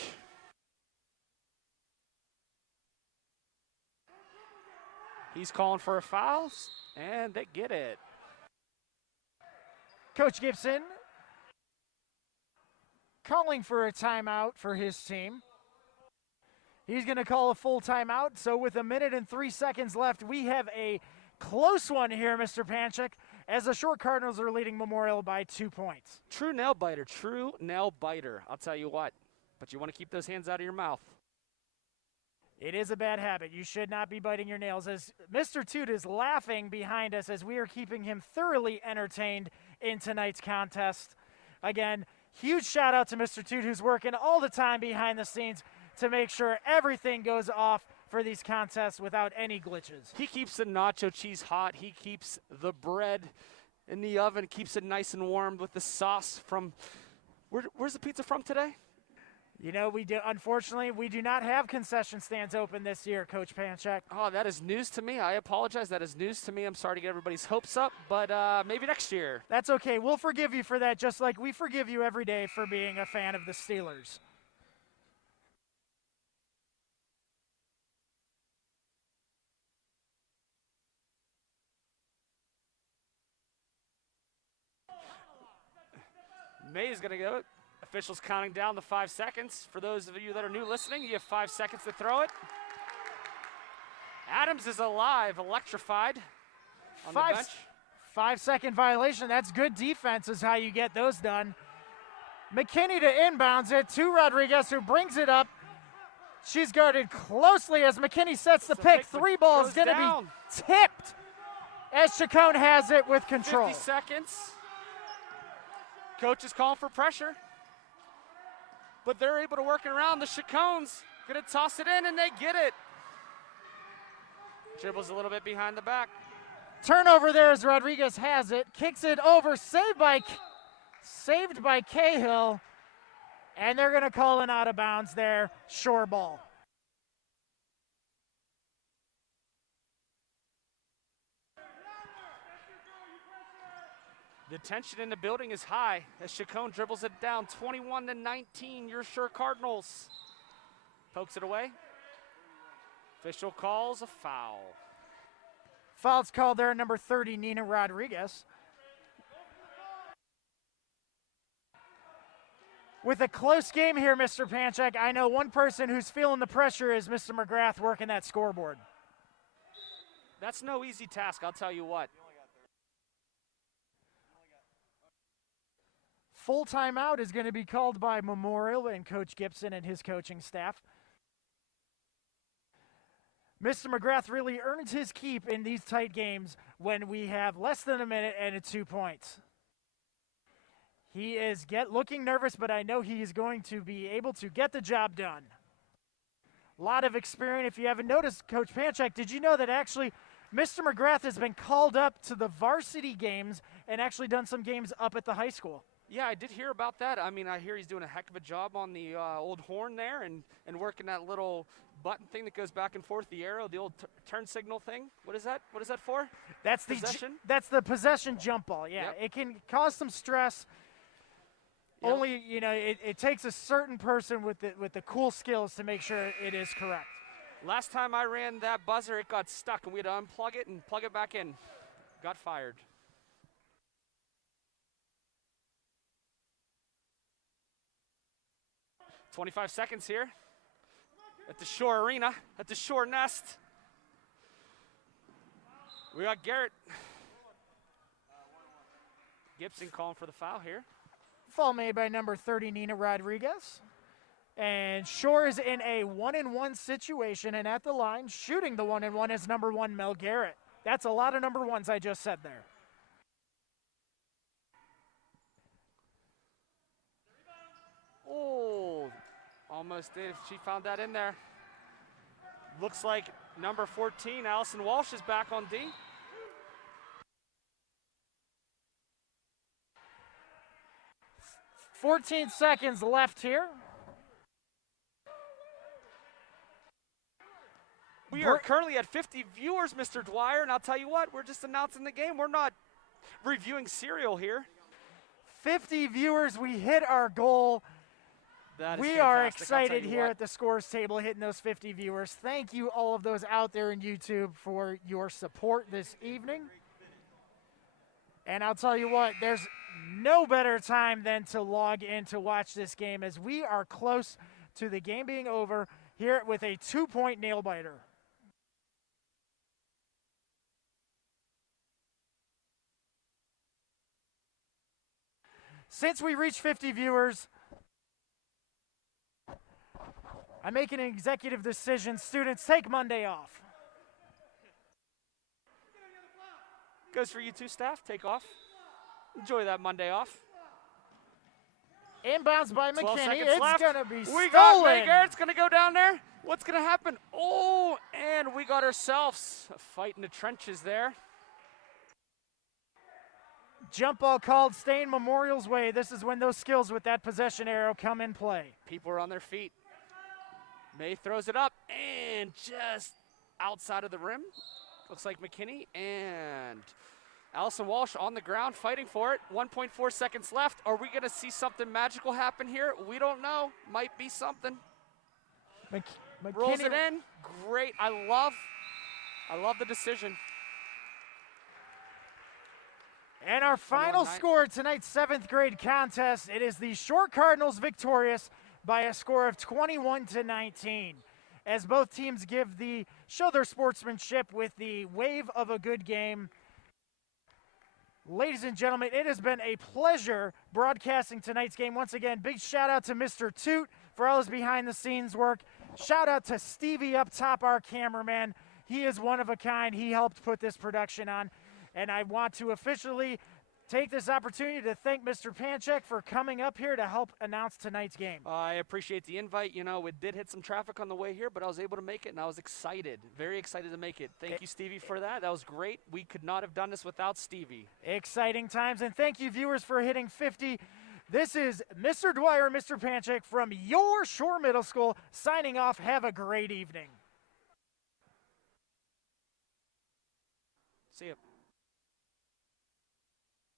He's calling for a foul, and they get it. Coach Gibson calling for a timeout for his team. He's going to call a full timeout. So with a minute and 3 seconds left, we have a close one here, Mr. Panchik, as the Short Cardinals are leading Memorial by 2 points. True nail biter. I'll tell you what. But you want to keep those hands out of your mouth. It is a bad habit. You should not be biting your nails. As Mr. Toot is laughing behind us as we are keeping him thoroughly entertained in tonight's contest. Again, huge shout out to Mr. Toot, who's working all the time behind the scenes to make sure everything goes off for these contests without any glitches. He keeps the nacho cheese hot. He keeps the bread in the oven, keeps it nice and warm with the sauce from, where's the pizza from today? You know, unfortunately, we do not have concession stands open this year, Coach Panchik. Oh, that is news to me. I apologize. That is news to me. I'm sorry to get everybody's hopes up, but maybe next year. That's okay. We'll forgive you for that, just like we forgive you every day for being a fan of the Steelers. May is going to go. Officials counting down the 5 seconds. For those of you that are new listening, you have 5 seconds to throw it. Adams is alive, electrified on the bench. 5-second violation. That's good defense is how you get those done. McKinney to inbounds it to Rodriguez, who brings it up. She's guarded closely as McKinney sets the pick. Three ball is going to be tipped as Chacon has it with control. 50 seconds. Coach is calling for pressure. But they're able to work it around. The Chacones going to toss it in, and they get it. Dribbles a little bit behind the back. Turnover there as Rodriguez has it. Kicks it over. Saved by Cahill. And they're going to call an out of bounds there. Shore ball. The tension in the building is high as Chacon dribbles it down 21-19. Your Shore Cardinals. Pokes it away. Official calls a foul. Foul's called there, number 30, Nina Rodriguez. With a close game here, Mr. Panchik, I know one person who's feeling the pressure is Mr. McGrath working that scoreboard. That's no easy task, I'll tell you what. Full timeout is going to be called by Memorial and Coach Gibson and his coaching staff. Mr. McGrath really earns his keep in these tight games when we have less than a minute and 2 points. He is looking nervous, but I know he is going to be able to get the job done. A lot of experience. If you haven't noticed, Coach Panchik, did you know that actually Mr. McGrath has been called up to the varsity games and actually done some games up at the high school? Yeah, I did hear about that. I mean, I hear he's doing a heck of a job on the old horn there and working that little button thing that goes back and forth, the arrow, the old turn signal thing. What is that? What is that for? That's possession? That's the possession jump ball, yeah. Yep. It can cause some stress. Yep. Only, you know, it takes a certain person with the cool skills to make sure it is correct. Last time I ran that buzzer, it got stuck, and we had to unplug it and plug it back in. Got fired. "25 seconds here at the Shore Arena, at the Shore Nest. We got Garrett. Gibson calling for the foul here. Foul made by number 30, Nina Rodriguez. And Shore is in a 1-and-1 situation, and at the line, shooting the 1-and-1 is number 1, Mel Garrett. That's a lot of number 1s I just said there. Oh, almost did. She found that in there. Looks like number 14, Allison Walsh, is back on D. 14 seconds left here. We are currently at 50 viewers, Mr. Dwyer, and I'll tell you what, we're just announcing the game. We're not reviewing serial here. 50 viewers, we hit our goal. We are excited here at the scores table, hitting those 50 viewers. Thank you, all of those out there in YouTube, for your support this evening. And I'll tell you what, there's no better time than to log in to watch this game, as we are close to the game being over here with a 2-point nail-biter. Since we reached 50 viewers, I'm making an executive decision. Students, take Monday off. Goes for you too, staff. Take off. Enjoy that Monday off. Inbounds by McKinney. It's going to be stolen. We got Megan. It's going to go down there. What's going to happen? Oh, and we got ourselves a fight in the trenches there. Jump ball called, staying Memorial's way. This is when those skills with that possession arrow come in play. People are on their feet. May throws it up and just outside of the rim. Looks like McKinney and Allison Walsh on the ground fighting for it. 1.4 seconds left. Are we going to see something magical happen here? We don't know. Might be something. Rolls it in. Great. I love the decision. And our final score of tonight's 7th grade contest, it is the Shore Cardinals victorious by a score of 21-19. As both teams show their sportsmanship with the wave of a good game. Ladies and gentlemen, it has been a pleasure broadcasting tonight's game. Once again, big shout out to Mr. Toot for all his behind the scenes work. Shout out to Stevie up top, our cameraman. He is one of a kind. He helped put this production on. And I want to officially take this opportunity to thank Mr. Panchek for coming up here to help announce tonight's game. I appreciate the invite. You know, we did hit some traffic on the way here, but I was able to make it, and I was excited, very excited to make it. Thank you, Stevie, for that. That was great. We could not have done this without Stevie. Exciting times, and thank you, viewers, for hitting 50. This is Mr. Dwyer and Mr. Panchek from your Shore Middle School signing off. Have a great evening.